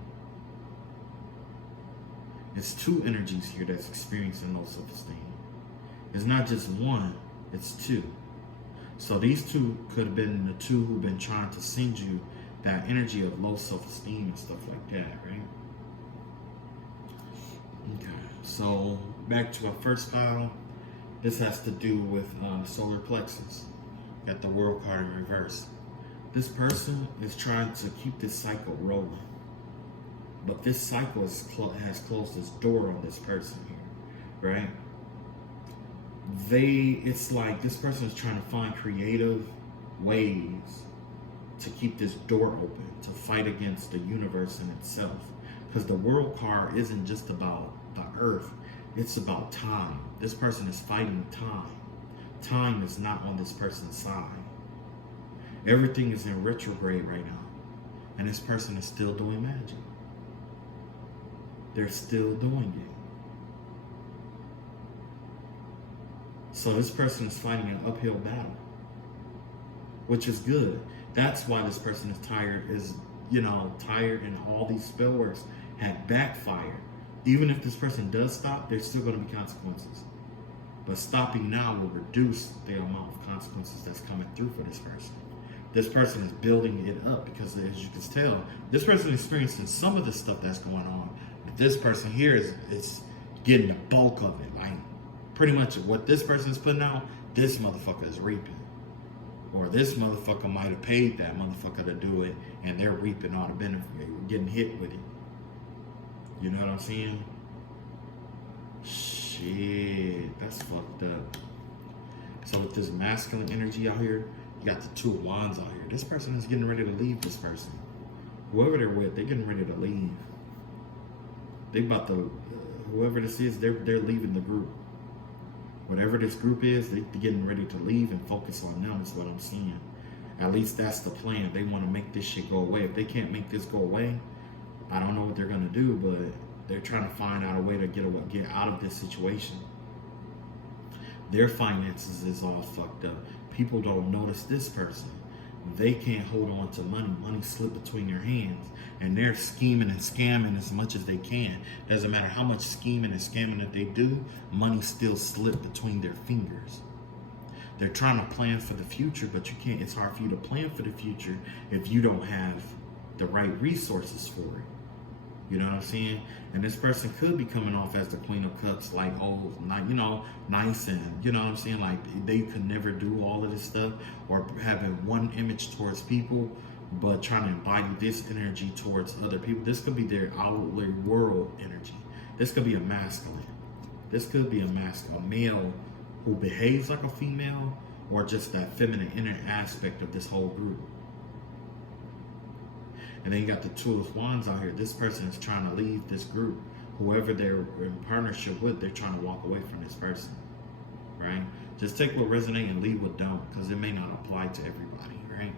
It's two energies here that's experiencing low self-esteem. It's not just one, it's two. So these two could have been the two who've been trying to send you that energy of low self-esteem and stuff like that, right? Okay, so back to our first pile. This has to do with solar plexus. Got the world card in reverse. This person is trying to keep this cycle rolling. But this cycle has closed its door on this person here, right? It's like this person is trying to find creative ways to keep this door open, to fight against the universe in itself. Because the world card isn't just about the earth, it's about time. This person is fighting time. Time is not on this person's side. Everything is in retrograde right now. And this person is still doing magic. They're still doing it. So this person is fighting an uphill battle, which is good. That's why this person is tired in all these spell works had backfired. Even if this person does stop, there's still going to be consequences. But stopping now will reduce the amount of consequences that's coming through for this person. This person is building it up because, as you can tell, this person is experiencing some of the stuff that's going on. But this person here is getting the bulk of it. Like, pretty much what this person is putting out, this motherfucker is reaping. Or this motherfucker might have paid that motherfucker to do it, and they're reaping all the benefit, getting hit with it. You know what I'm saying? Shit, that's fucked up. So with this masculine energy out here, you got the Two of Wands out here. This person is getting ready to leave this person. Whoever they're with, they're getting ready to leave. They about to, whoever this is, they're leaving the group. Whatever this group is, they're getting ready to leave and focus on them, is what I'm seeing. At least that's the plan. They want to make this shit go away. If they can't make this go away, I don't know what they're going to do, but they're trying to find out a way to get out of this situation. Their finances is all fucked up. People don't notice this person. They can't hold on to money. Money slip between their hands. And they're scheming and scamming as much as they can. Doesn't matter how much scheming and scamming that they do, money still slip between their fingers. They're trying to plan for the future, but you can't. It's hard for you to plan for the future if you don't have the right resources for it. You know what I'm saying? And this person could be coming off as the Queen of Cups, like, oh, not, you know, nice, and you know what I'm saying? Like, they could never do all of this stuff, or having one image towards people, but trying to embody this energy towards other people. This could be their outward world energy. This could be a masculine. This could be a male who behaves like a female, or just that feminine inner aspect of this whole group. And then you got the Two of Wands out here. This person is trying to leave this group. Whoever they're in partnership with, they're trying to walk away from this person, right? Just take what resonates and leave what don't, because it may not apply to everybody, right?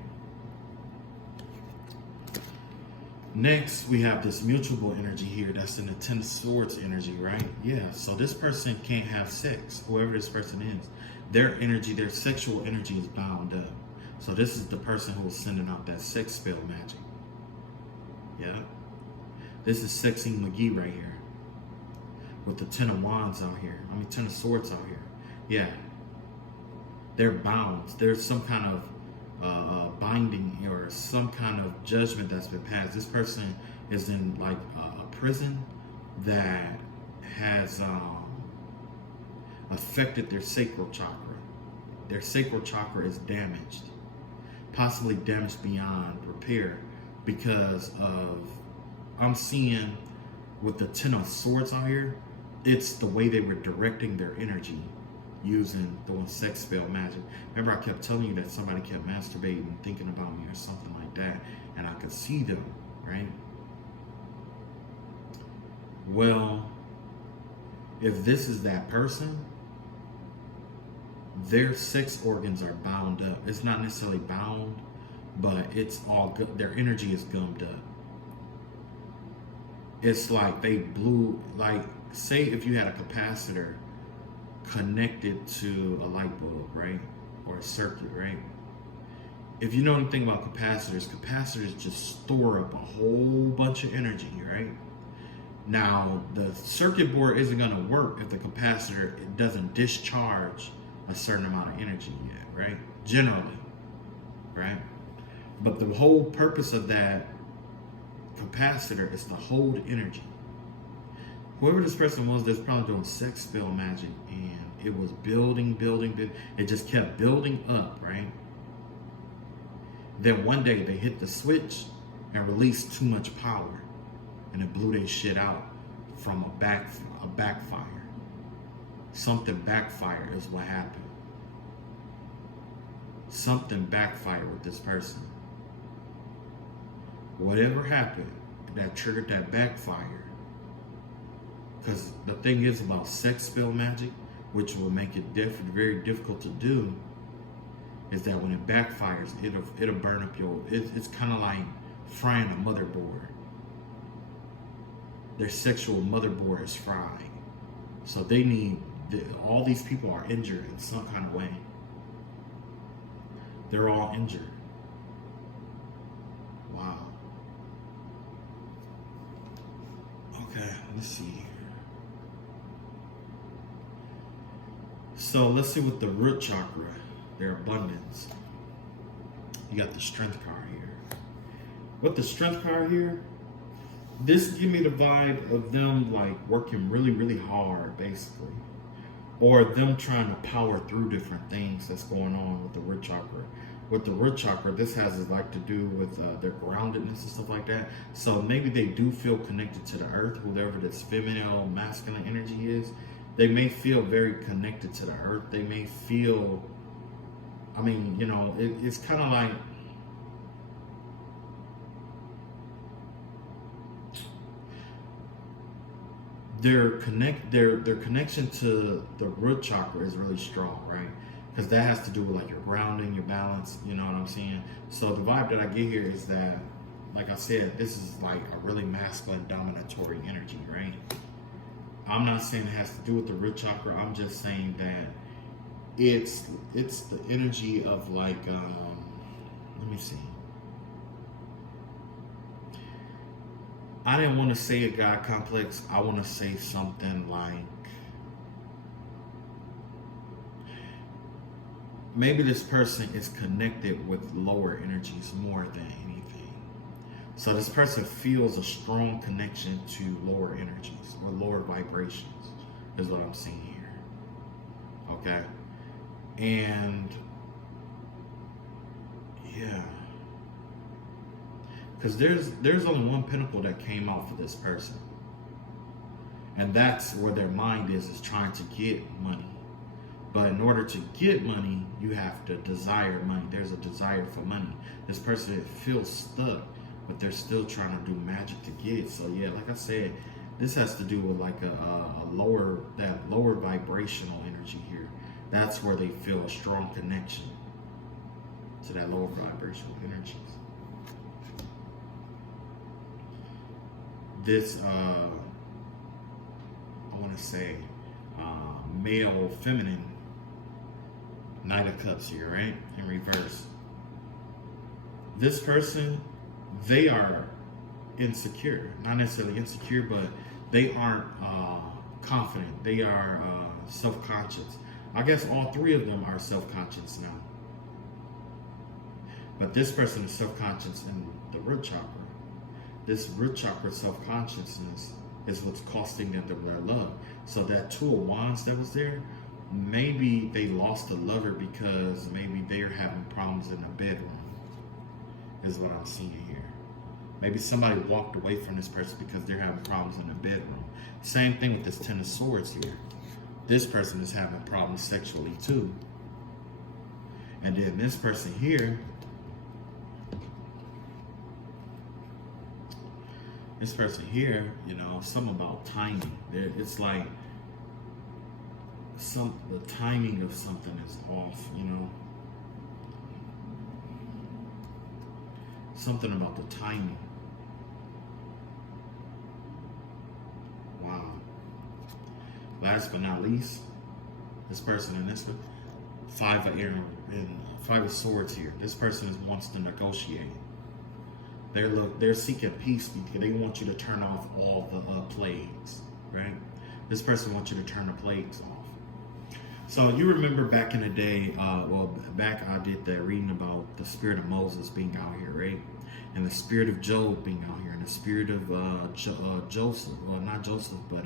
Next, we have this mutual energy here. That's in the Ten of Swords energy, right? Yeah, so this person can't have sex, whoever this person is. Their energy, their sexual energy is bound up. So this is the person who is sending out that sex spell magic. Yeah. This is Sexy McGee right here. With the Ten of Wands out here. I mean, Ten of Swords out here. Yeah. They're bound. There's some kind of binding or some kind of judgment that's been passed. This person is in like a prison that has affected their sacral chakra. Their sacral chakra is damaged. Possibly damaged beyond repair. Because of, I'm seeing with the Ten of Swords out here, it's the way they were directing their energy using the sex spell magic. Remember, I kept telling you that somebody kept masturbating, thinking about me or something like that, and I could see them, right? Well, if this is that person, their sex organs are bound up. It's not necessarily bound, but it's all good. Their energy is gummed up. It's like they blew, like, say if you had a capacitor connected to a light bulb, right? Or a circuit, right? If you know anything about capacitors just store up a whole bunch of energy, right? Now, the circuit board isn't going to work if the capacitor doesn't discharge a certain amount of energy yet, right? Generally, right? But the whole purpose of that capacitor is to hold energy. Whoever this person was, that's probably doing sex spell magic, and it was building. It just kept building up, right? Then one day they hit the switch and released too much power, and it blew their shit out from a backfire. Something backfired is what happened. Something backfired with this person. Whatever happened that triggered that backfire. Because the thing is about sex spell magic, which will make it very difficult to do, is that when it backfires, it'll burn up your. It's kind of like frying a motherboard. Their sexual motherboard is fried, so they need. All these people are injured in some kind of way. They're all injured. Wow. me see. So let's see what the root chakra, their abundance. You got the strength card here. With the strength card here, this give me the vibe of them like working really, really hard, basically. Or them trying to power through different things that's going on with the root chakra. With the root chakra, this has like to do with their groundedness and stuff like that. So maybe they do feel connected to the earth, whoever this feminine or masculine energy is. They may feel very connected to the earth. They may feel, I mean, you know, it's kind of like, their connection to the root chakra is really strong, right? Because that has to do with like your grounding, your balance, you know what I'm saying? So the vibe that I get here is that, like I said, this is like a really masculine dominatory energy, right? I'm not saying it has to do with the root chakra. I'm just saying that it's the energy of like, let me see. I didn't want to say a God complex. I want to say something like, maybe this person is connected with lower energies more than anything. So this person feels a strong connection to lower energies or lower vibrations, is what I'm seeing here. Okay? And yeah. Because there's only one pinnacle that came out for this person. And that's where their mind is trying to get money. But in order to get money, you have to desire money. There's a desire for money. This person feels stuck, but they're still trying to do magic to get it. So yeah, like I said, this has to do with like a lower vibrational energy here. That's where they feel a strong connection to that lower vibrational energies. This, I want to say, male, feminine, Knight of Cups here, right? In reverse. This person, they are insecure. Not necessarily insecure, but they aren't confident. They are self-conscious. I guess all three of them are self-conscious now. But this person is self-conscious in the root chakra. This root chakra self-consciousness is what's costing them their love. So that Two of Wands that was there, maybe they lost a lover because maybe they're having problems in the bedroom, is what I'm seeing here. Maybe somebody walked away from this person because they're having problems in the bedroom. Same thing with this Ten of Swords here. This person is having problems sexually too. And then this person here, you know, something about timing. It's like the timing of something is off, you know. Something about the timing. Wow. Last but not least, this person in this one, Five of Swords here. This person wants to negotiate. They're seeking peace because they want you to turn off all the plagues, right? This person wants you to turn the plagues off. So you remember back in the day, back I did that reading about the spirit of Moses being out here, right? And the spirit of Job being out here, and the spirit of Joseph, well, not Joseph, but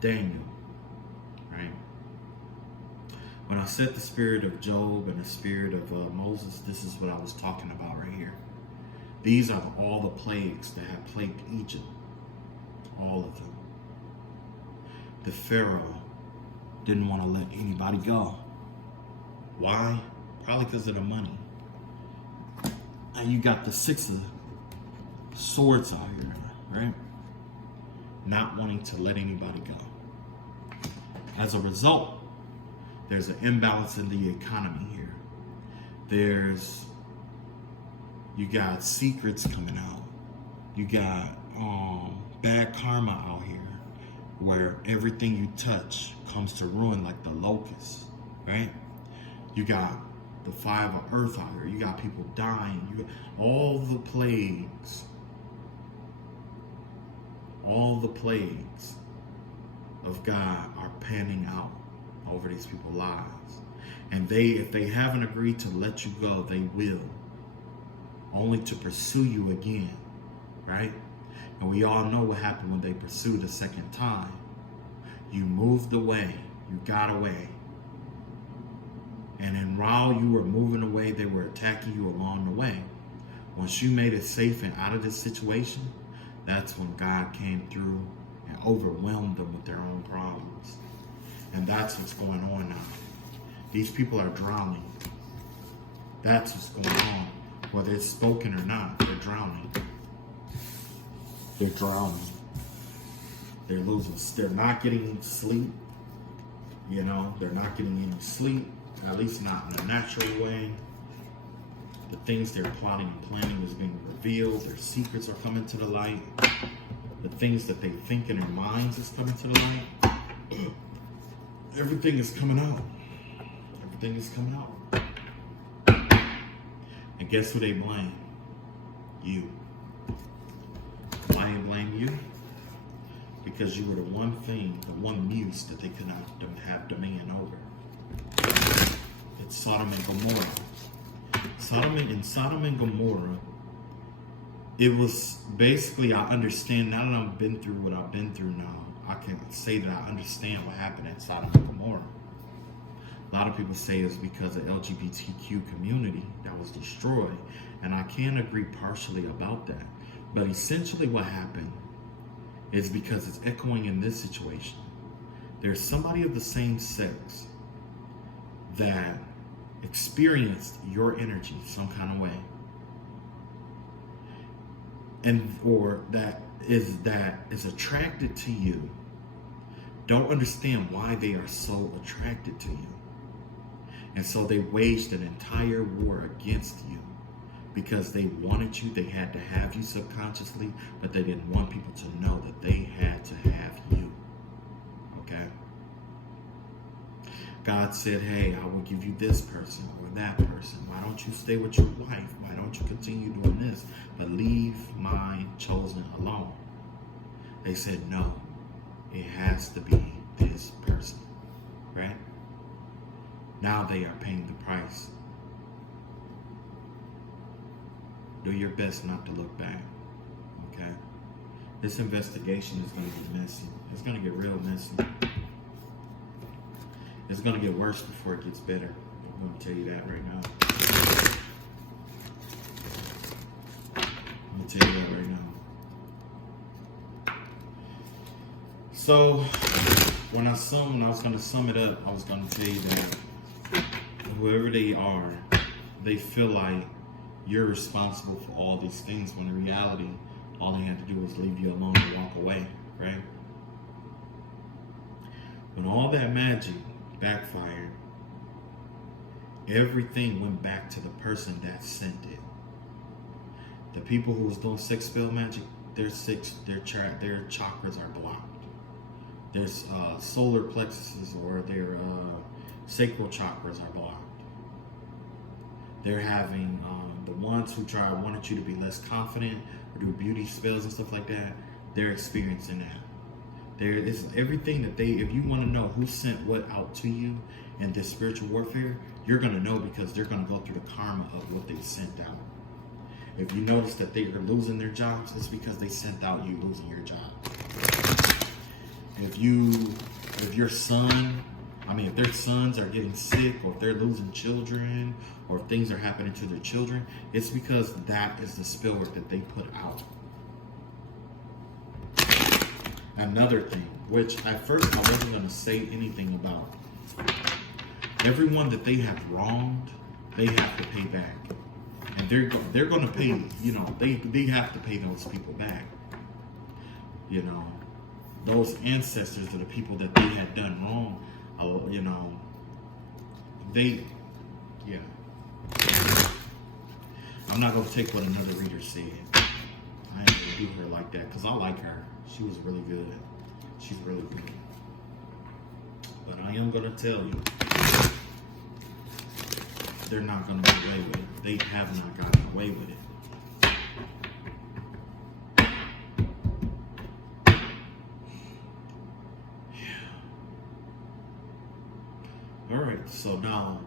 Daniel, right? When I said the spirit of Job and the spirit of Moses, this is what I was talking about right here. These are all the plagues that have plagued Egypt. All of them. The Pharaoh didn't want to let anybody go. Why? Probably because of the money. And you got the Six of Swords out here, right? Not wanting to let anybody go. As a result, there's an imbalance in the economy here. You got secrets coming out. You got bad karma out here, where everything you touch comes to ruin like the locust, right? You got the Five of Earth out here. You got people dying. You got all the plagues all the plagues of God are panning out over these people's lives. And if they haven't agreed to let you go, they will. Only to pursue you again, right? And we all know what happened when they pursued a second time. You moved away. You got away. And then while you were moving away, they were attacking you along the way. Once you made it safe and out of this situation, that's when God came through and overwhelmed them with their own problems. And that's what's going on now. These people are drowning. That's what's going on. Whether it's spoken or not, they're drowning. They're drowning. They're losing. They're not getting sleep. You know, they're not getting any sleep. At least not in a natural way. The things they're plotting and planning is being revealed. Their secrets are coming to the light. The things that they think in their minds is coming to the light. Everything is coming out. Everything is coming out. And guess who they blame? You. Why they blame you? Because you were the one thing, the one muse that they could not have dominion over. It's Sodom and Gomorrah. Sodom and Gomorrah, it was basically, I understand, now that I've been through what I've been through now, I can say that I understand what happened at Sodom and Gomorrah. A lot of people say it's because of LGBTQ community that was destroyed, and I can agree partially about that. But essentially what happened is because it's echoing in this situation. There's somebody of the same sex that experienced your energy some kind of way, and or that is attracted to you, don't understand why they are so attracted to you. And so they waged an entire war against you because they wanted you, they had to have you subconsciously, but they didn't want people to know that they had to have you. Okay? God said, hey, I will give you this person or that person. Why don't you stay with your wife? Why don't you continue doing this? But leave my chosen alone. They said, no, it has to be this person. Right? Now they are paying the price. Do your best not to look back. Okay? This investigation is going to get messy. It's going to get real messy. It's going to get worse before it gets better. I'm going to tell you that right now. I'm going to tell you that right now. So, when I was going to sum it up, I was going to tell you that whoever they are, they feel like you're responsible for all these things, when in reality, all they had to do was leave you alone and walk away, right? When all that magic backfired, everything went back to the person that sent it. The people who was doing sex spell magic, their chakras are blocked. Their solar plexuses or their sacral chakras are blocked. They're having the ones who wanted you to be less confident or do beauty spells and stuff like that. They're experiencing that. There is everything that if you want to know who sent what out to you in this spiritual warfare, you're going to know because they're going to go through the karma of what they sent out. If you notice that they are losing their jobs, it's because they sent out you losing your job. If their sons are getting sick, or if they're losing children, or if things are happening to their children, it's because that is the spell work that they put out. Another thing, which at first I wasn't going to say anything about. Everyone that they have wronged, they have to pay back. And they're going to pay, they have to pay those people back. Those ancestors are the people that they had done wrong. I'm not going to take what another reader said. I ain't going to do her like that because I like her. She was really good. She's really good. But I am going to tell you, they're not going to get away with it. They have not gotten away with it. So now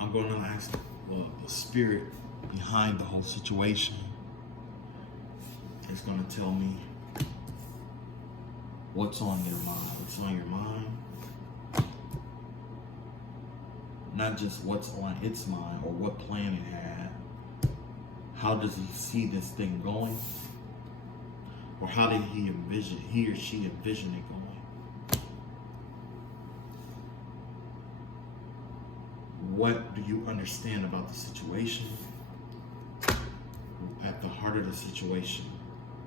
I'm going to ask the spirit behind the whole situation. It's going to tell me what's on your mind. What's on your mind? Not just what's on its mind or what plan it had. How does he see this thing going? Or how did he or she envision it going? What do you understand about the situation? At the heart of the situation,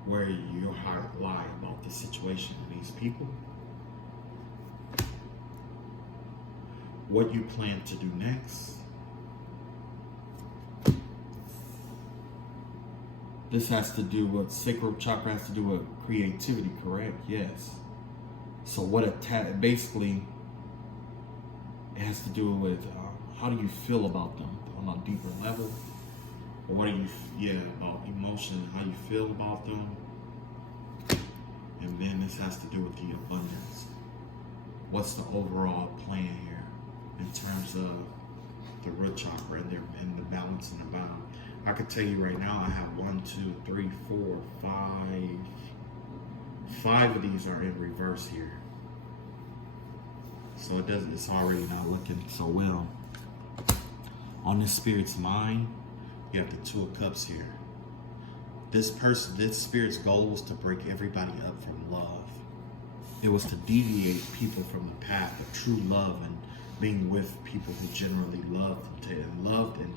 where your heart lie about the situation and these people? What you plan to do next? This has to do with sacral chakra, has to do with creativity, correct? Yes. So what basically it has to do with how do you feel about them on a deeper level? Or what do you, about emotion, how you feel about them? And then this has to do with the abundance. What's the overall plan here in terms of the root chakra and the balance and the bound? I could tell you right now, I have 1, 2, 3, 4, 5. 5 of these are in reverse here. So it's already not looking so well. On this spirit's mind, you have the 2 of Cups here. This spirit's goal was to break everybody up from love. It was to deviate people from the path of true love and being with people who generally loved and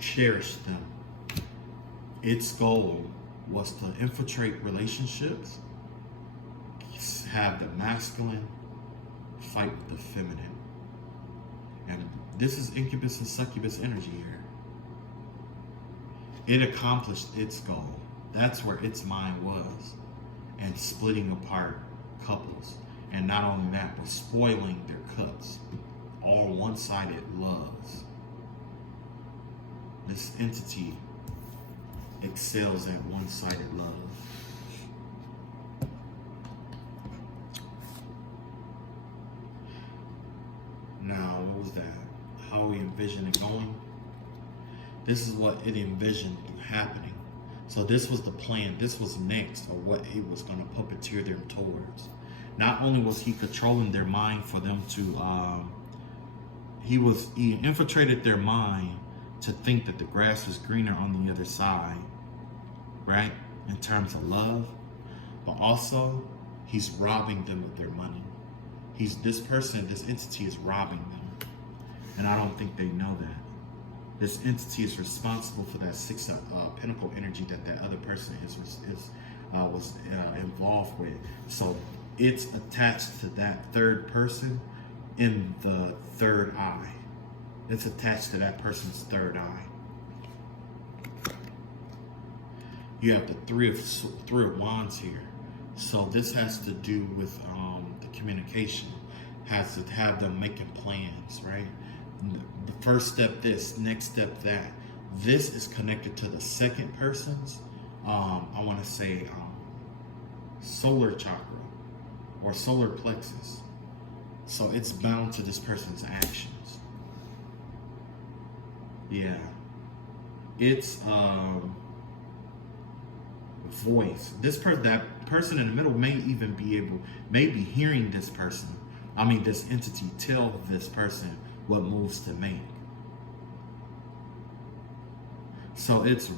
cherished them. Its goal was to infiltrate relationships, have the masculine fight with the feminine. And this is incubus and succubus energy here. It accomplished its goal. That's where its mind was. And splitting apart couples. And not only that, but spoiling their cups. All one-sided loves. This entity excels at one-sided love. Now, what was that? How we envision it going? This is what it envisioned happening. So this was the plan. This was next, or what it was going to puppeteer them towards. Not only was he controlling their mind for them to, he infiltrated their mind to think that the grass was greener on the other side, right? In terms of love, but also he's robbing them of their money. This entity is robbing them, and I don't think they know that. This entity is responsible for that 6 of Pentacle energy that other person was involved with. So it's attached to that third person in the third eye. It's attached to that person's third eye. You have the three of Wands here. So this has to do with the communication. Has to have them making plans, right? The first step this, next step that. This is connected to the second person's, I want to say, solar chakra or solar plexus. So it's bound to this person's actions. Yeah. It's voice. That person in the middle may be hearing this person. This entity tell this person what moves to make. So it's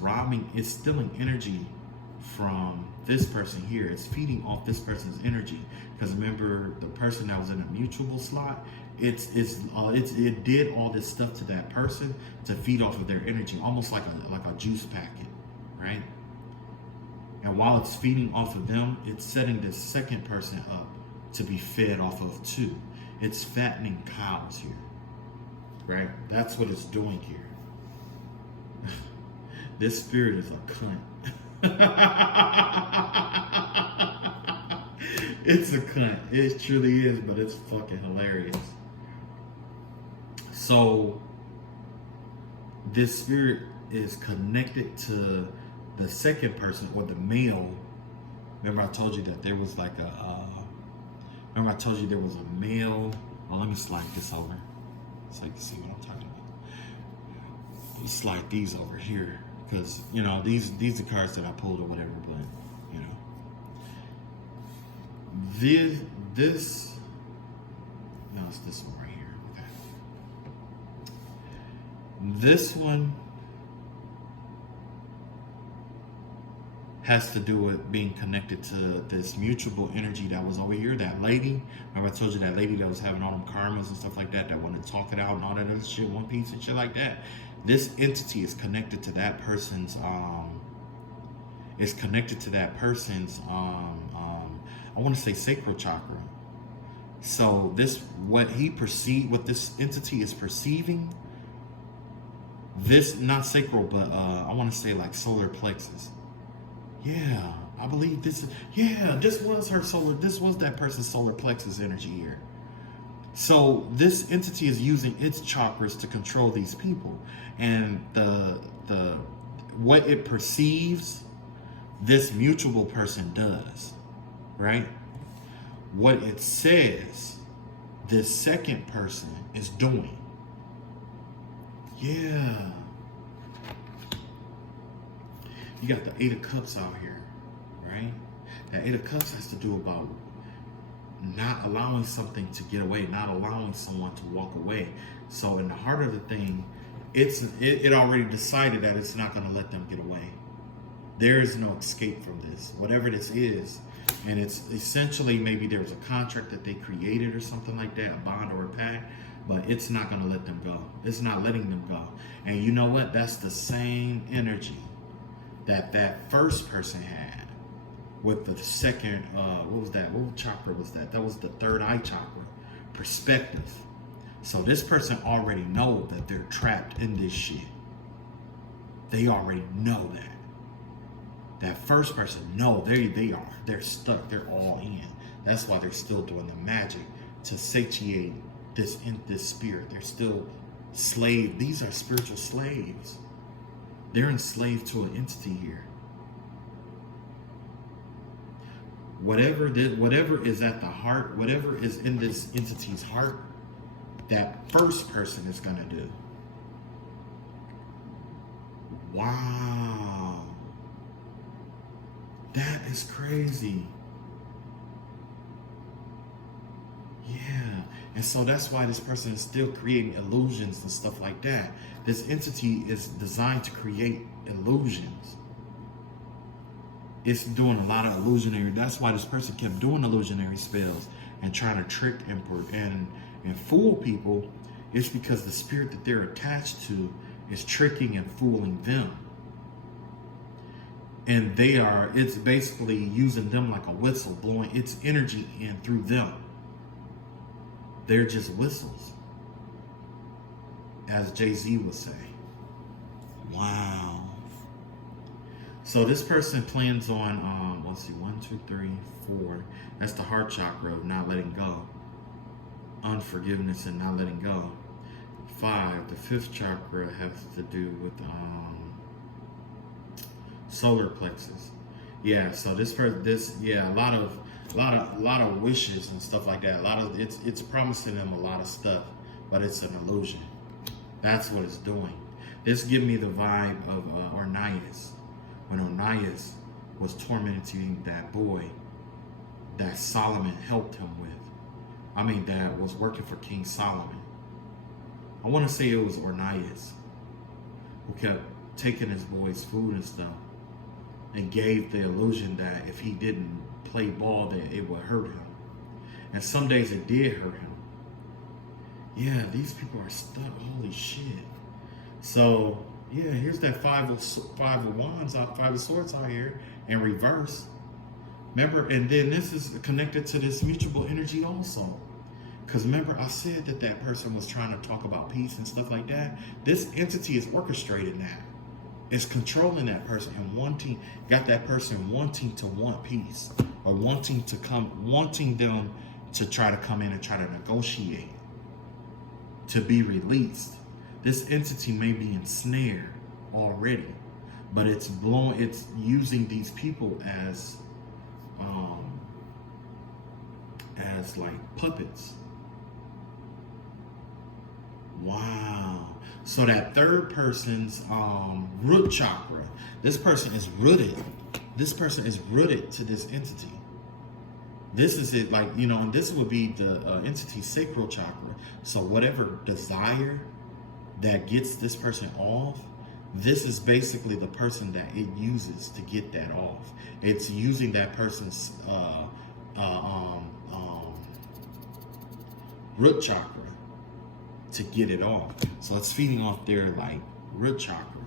stealing energy from this person here. It's feeding off this person's energy. Because remember, the person that was in a mutual slot, it did all this stuff to that person to feed off of their energy, almost like a juice packet, right? And while it's feeding off of them, it's setting this second person up to be fed off of too. It's fattening cows here, right? That's what it's doing here. This spirit is a cunt. It's a cunt. It truly is, but it's fucking hilarious. So this spirit is connected to the second person or the male. Remember I told you that there was like Remember I told you there was a male. Oh, let me slide this over so you can see what I'm talking about. You slide these over here because, you know, these are cards that I pulled or whatever, but, you know. This, no, it's this one right here. Okay. This one has to do with being connected to this mutual energy that was over here. That lady, remember I told you that lady that was having all them karmas and stuff like that, that wanted to talk it out and all that other shit, One Piece and shit like that. This entity is connected to that person's, I want to say sacral chakra. So this, what this entity is perceiving, this, not sacral, but I want to say like solar plexus. Yeah, I believe this is, yeah, this was that person's solar plexus energy here. So this entity is using its chakras to control these people. And what it perceives, this mutual person does, right? What it says, this second person is doing. Yeah. You got the Eight of Cups out here, right? That Eight of Cups has to do about not allowing something to get away, not allowing someone to walk away. So in the heart of the thing, it already decided that it's not going to let them get away. There is no escape from this, whatever this is. And it's essentially, maybe there was a contract that they created or something like that, a bond or a pact, but it's not going to let them go. It's not letting them go. And you know what? That's the same energy that first person had with the second, what was that? What chakra was that? That was the third eye chakra, perspective. So this person already know that they're trapped in this shit. They already know that. That first person, no, they are. They're stuck. They're all in. That's why they're still doing the magic to satiate this spirit. They're still slave. These are spiritual slaves. They're enslaved to an entity here. Whatever is at the heart, whatever is in this entity's heart, that first person is going to do. Wow. That is crazy. Yeah. And so that's why this person is still creating illusions and stuff like that. This entity is designed to create illusions. It's doing a lot of illusionary. That's why this person kept doing illusionary spells and trying to trick and fool people. It's because the spirit that they're attached to is tricking and fooling them. And it's basically using them like a whistle, blowing its energy in through them. They're just whistles, as Jay-Z would say. Wow. So this person plans on, let's see, 1, 2, 3, 4. That's the heart chakra of not letting go. Unforgiveness and not letting go. 5, the fifth chakra has to do with solar plexus. Yeah, so a lot of wishes and stuff like that. It's promising them a lot of stuff, but it's an illusion. That's what it's doing. This gives me the vibe of Ornias. When Ornias was tormenting that boy that Solomon helped him with. That was working for King Solomon. I want to say it was Ornias who kept taking his boy's food and stuff and gave the illusion that if he didn't play ball, that it would hurt him. And some days it did hurt him. Yeah, these people are stuck. Holy shit. So, yeah, here's that five of wands, five of swords out here in reverse. Remember, and then this is connected to this mutual energy also. Because remember, I said that person was trying to talk about peace and stuff like that. This entity is orchestrated now. It's controlling that person and got that person wanting to want peace, or wanting them to try to come in and try to negotiate, to be released. This entity may be ensnared already, but it's using these people as as like puppets. Wow. So that third person's root chakra, this person is rooted. This person is rooted to this entity. This is it, like, you know, and this would be the entity's sacral chakra. So whatever desire that gets this person off, this is basically the person that it uses to get that off. It's using that person's root chakra to get it off. So it's feeding off their like root chakra,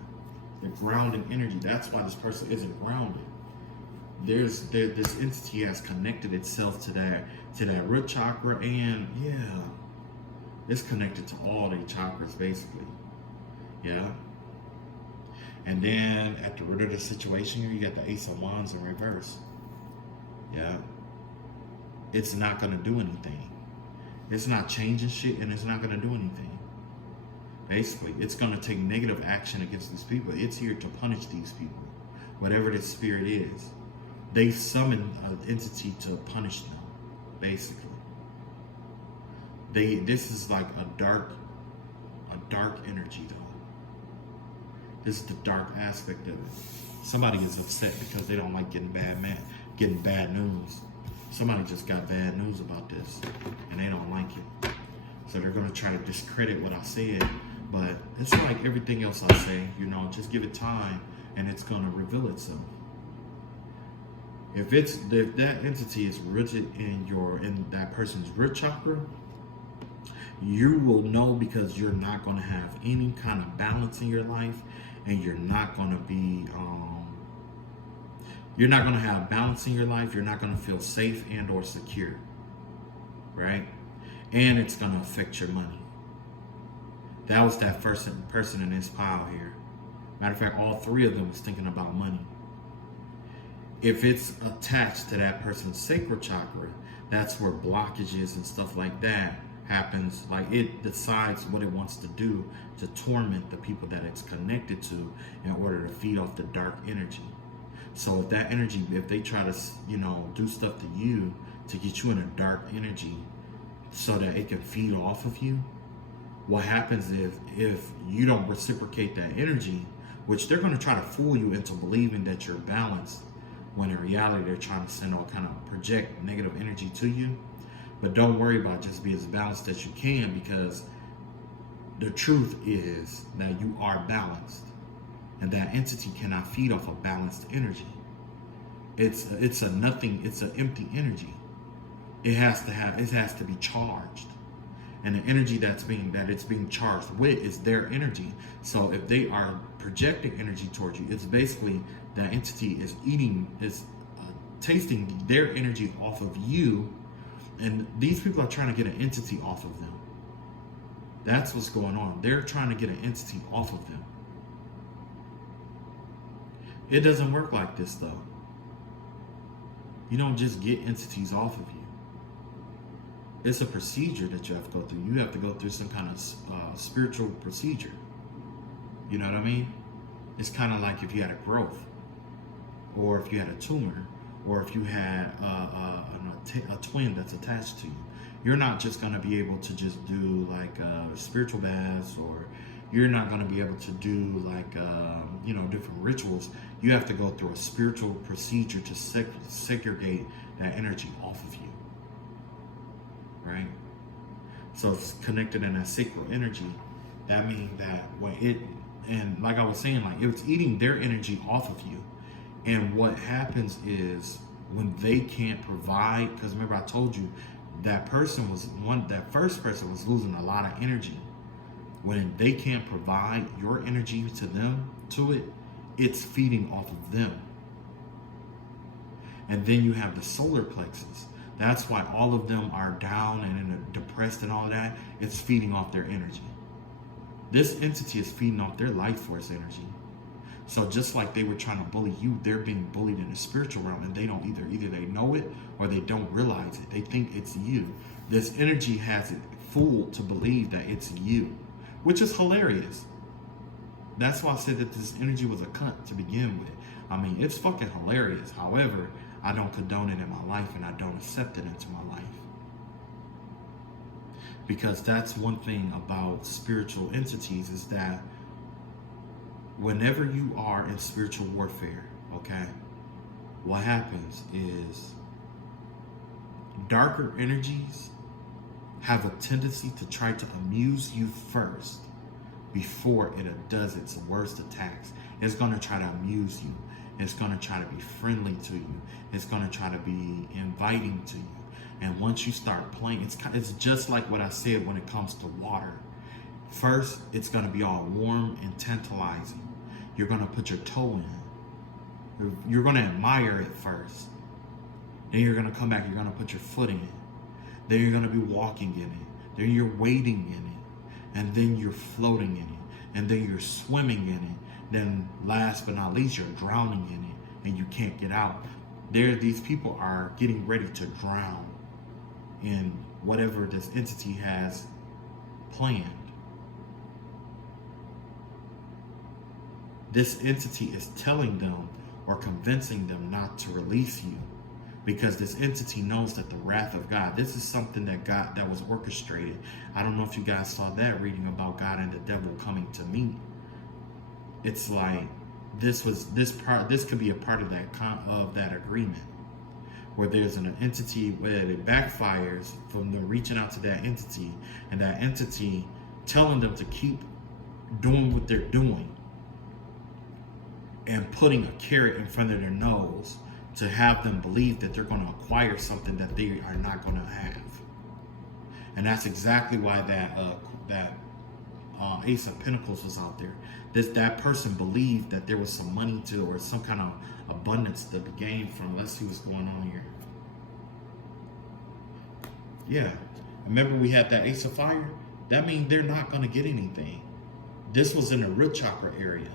the grounding energy. That's why this person isn't grounded. This entity has connected itself to that root chakra, and yeah, it's connected to all the chakras basically. Yeah. And then at the root of the situation here, you got the Ace of Wands in reverse. Yeah. It's not going to do anything. It's not changing shit, and it's not going to do anything. Basically, it's going to take negative action against these people. It's here to punish these people, whatever this spirit is. They summon an entity to punish them, basically. This is like a dark energy, though. This is the dark aspect of it. Somebody is upset because they don't like getting bad news. Somebody just got bad news about this, and they don't like it. So they're gonna try to discredit what I said. But it's like everything else I say, you know, just give it time, and it's gonna reveal itself. If that entity is rooted in that person's root chakra, you will know, because you're not going to have any kind of balance in your life, and you're not going to be have balance in your life. You're not going to feel safe and or secure, right? And it's going to affect your money. That was that first person in this pile here. Matter of fact, all three of them was thinking about money. If it's attached to that person's sacral chakra, that's where blockages and stuff like that happens. Like, it decides what it wants to do to torment the people that it's connected to in order to feed off the dark energy. So if that energy, if they try to, you know, do stuff to you to get you in a dark energy so that it can feed off of you, what happens if you don't reciprocate that energy, which they're going to try to fool you into believing that you're balanced, when in reality they're trying to send all kind of project negative energy to you. But don't worry about it. Just be as balanced as you can, because the truth is that you are balanced, and that entity cannot feed off of balanced energy. It's an empty energy. It has to be charged. And the energy that it's being charged with is their energy. So if they are projecting energy towards you, it's basically that entity is tasting their energy off of you, and these people are trying to get an entity off of them. That's what's going on. They're trying to get an entity off of them. It doesn't work like this, though. You don't just get entities off of you. It's a procedure that you have to go through. You have to go through some kind of spiritual procedure. You know what I mean? It's kind of like if you had a growth, or if you had a tumor, or if you had a twin that's attached to you. You're not just going to be able to just do like spiritual baths, or you're not going to be able to do like different rituals. You have to go through a spiritual procedure to segregate that energy off of you. Right? So it's connected in that sacral energy. That means that and like I was saying, like, it's eating their energy off of you. And what happens is, when they can't provide, because remember I told you that first person was losing a lot of energy. When they can't provide your energy to it, it's feeding off of them. And then you have the solar plexus. That's why all of them are down and depressed and all that. It's feeding off their energy. This entity is feeding off their life force energy. So just like they were trying to bully you, they're being bullied in the spiritual realm, and they don't either they know it or they don't realize it. They think it's you. This energy has it fooled to believe that it's you, which is hilarious. That's why I said that this energy was a cunt to begin with. I mean, it's fucking hilarious. However, I don't condone it in my life, and I don't accept it into my life. Because that's one thing about spiritual entities, is that whenever you are in spiritual warfare, okay, what happens is darker energies have a tendency to try to amuse you first before it does its worst attacks. It's going to try to amuse you. It's going to try to be friendly to you. It's going to try to be inviting to you. And once you start playing, it's just like what I said when it comes to water. First, it's going to be all warm and tantalizing. You're going to put your toe in. You're going to admire it first. Then you're going to come back. You're going to put your foot in it. Then you're going to be walking in it. Then you're wading in it. And then you're floating in it. And then you're swimming in it. Then last but not least, you're drowning in it. And you can't get out. These people are getting ready to drown in whatever this entity has planned. This entity is telling them or convincing them not to release you, because this entity knows that the wrath of God, this is something that was orchestrated. I don't know if you guys saw that reading about God and the devil coming to meet. It's like this could be a part of that agreement, where there's an entity where it backfires from them reaching out to that entity, and that entity telling them to keep doing what they're doing and putting a carrot in front of their nose to have them believe that they're going to acquire something that they are not going to have. And that's exactly why that Ace of Pentacles was out there. That person believed that there was some money to, or some kind of abundance to be gained from. Let's see what's going on here. Yeah, remember we had that Ace of Fire? That means they're not going to get anything. This was in the root chakra area.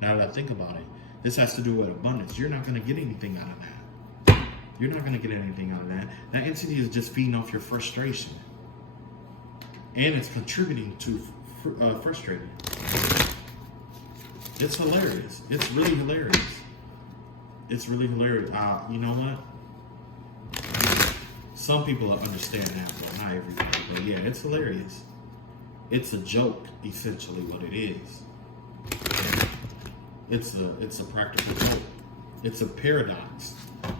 Now that I think about it, this has to do with abundance. You're not going to get anything out of that. You're not going to get anything out of that. That entity is just feeding off your frustration. And it's contributing to frustrating. It's hilarious. It's really hilarious. It's really hilarious. You know what? Some people understand that, but not everybody. But yeah, it's hilarious. It's a joke, essentially, what it is. It's a practical joke. It's a paradox.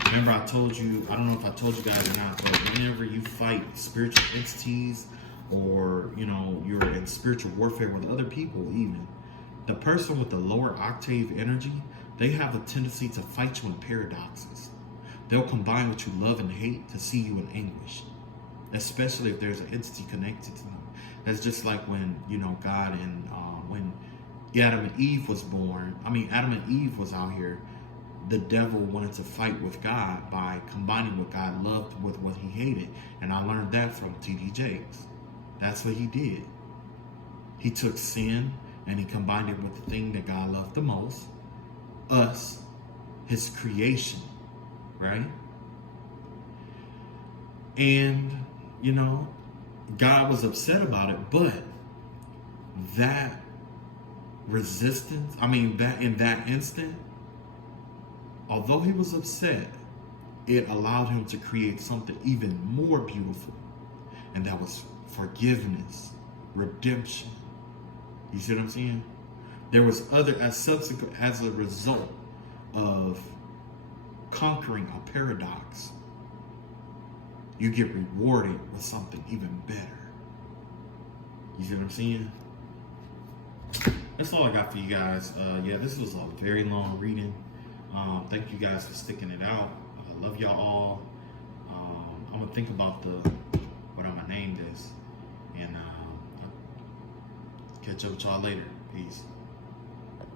Remember, I told you, I don't know if I told you guys or not, but whenever you fight spiritual entities, or you're in spiritual warfare with other people, even the person with the lower octave energy, they have a tendency to fight you in paradoxes. They'll combine what you love and hate to see you in anguish, especially if there's an entity connected to them. That's just like when God and when Adam and Eve was born. Adam and Eve was out here. The devil wanted to fight with God by combining what God loved with what he hated. And I learned that from T.D. Jakes. That's what he did. He took sin and he combined it with the thing that God loved the most, us, his creation, right? And, God was upset about it, but that resistance, that in that instant, although he was upset, it allowed him to create something even more beautiful. And that was forgiveness, redemption. You see what I'm saying? There was as a result of conquering a paradox, you get rewarded with something even better. You see what I'm saying? That's all I got for you guys. Yeah, this was a very long reading. Thank you guys for sticking it out. I love y'all all. I'm gonna think about what I'm gonna name this, and catch up with y'all later. Peace.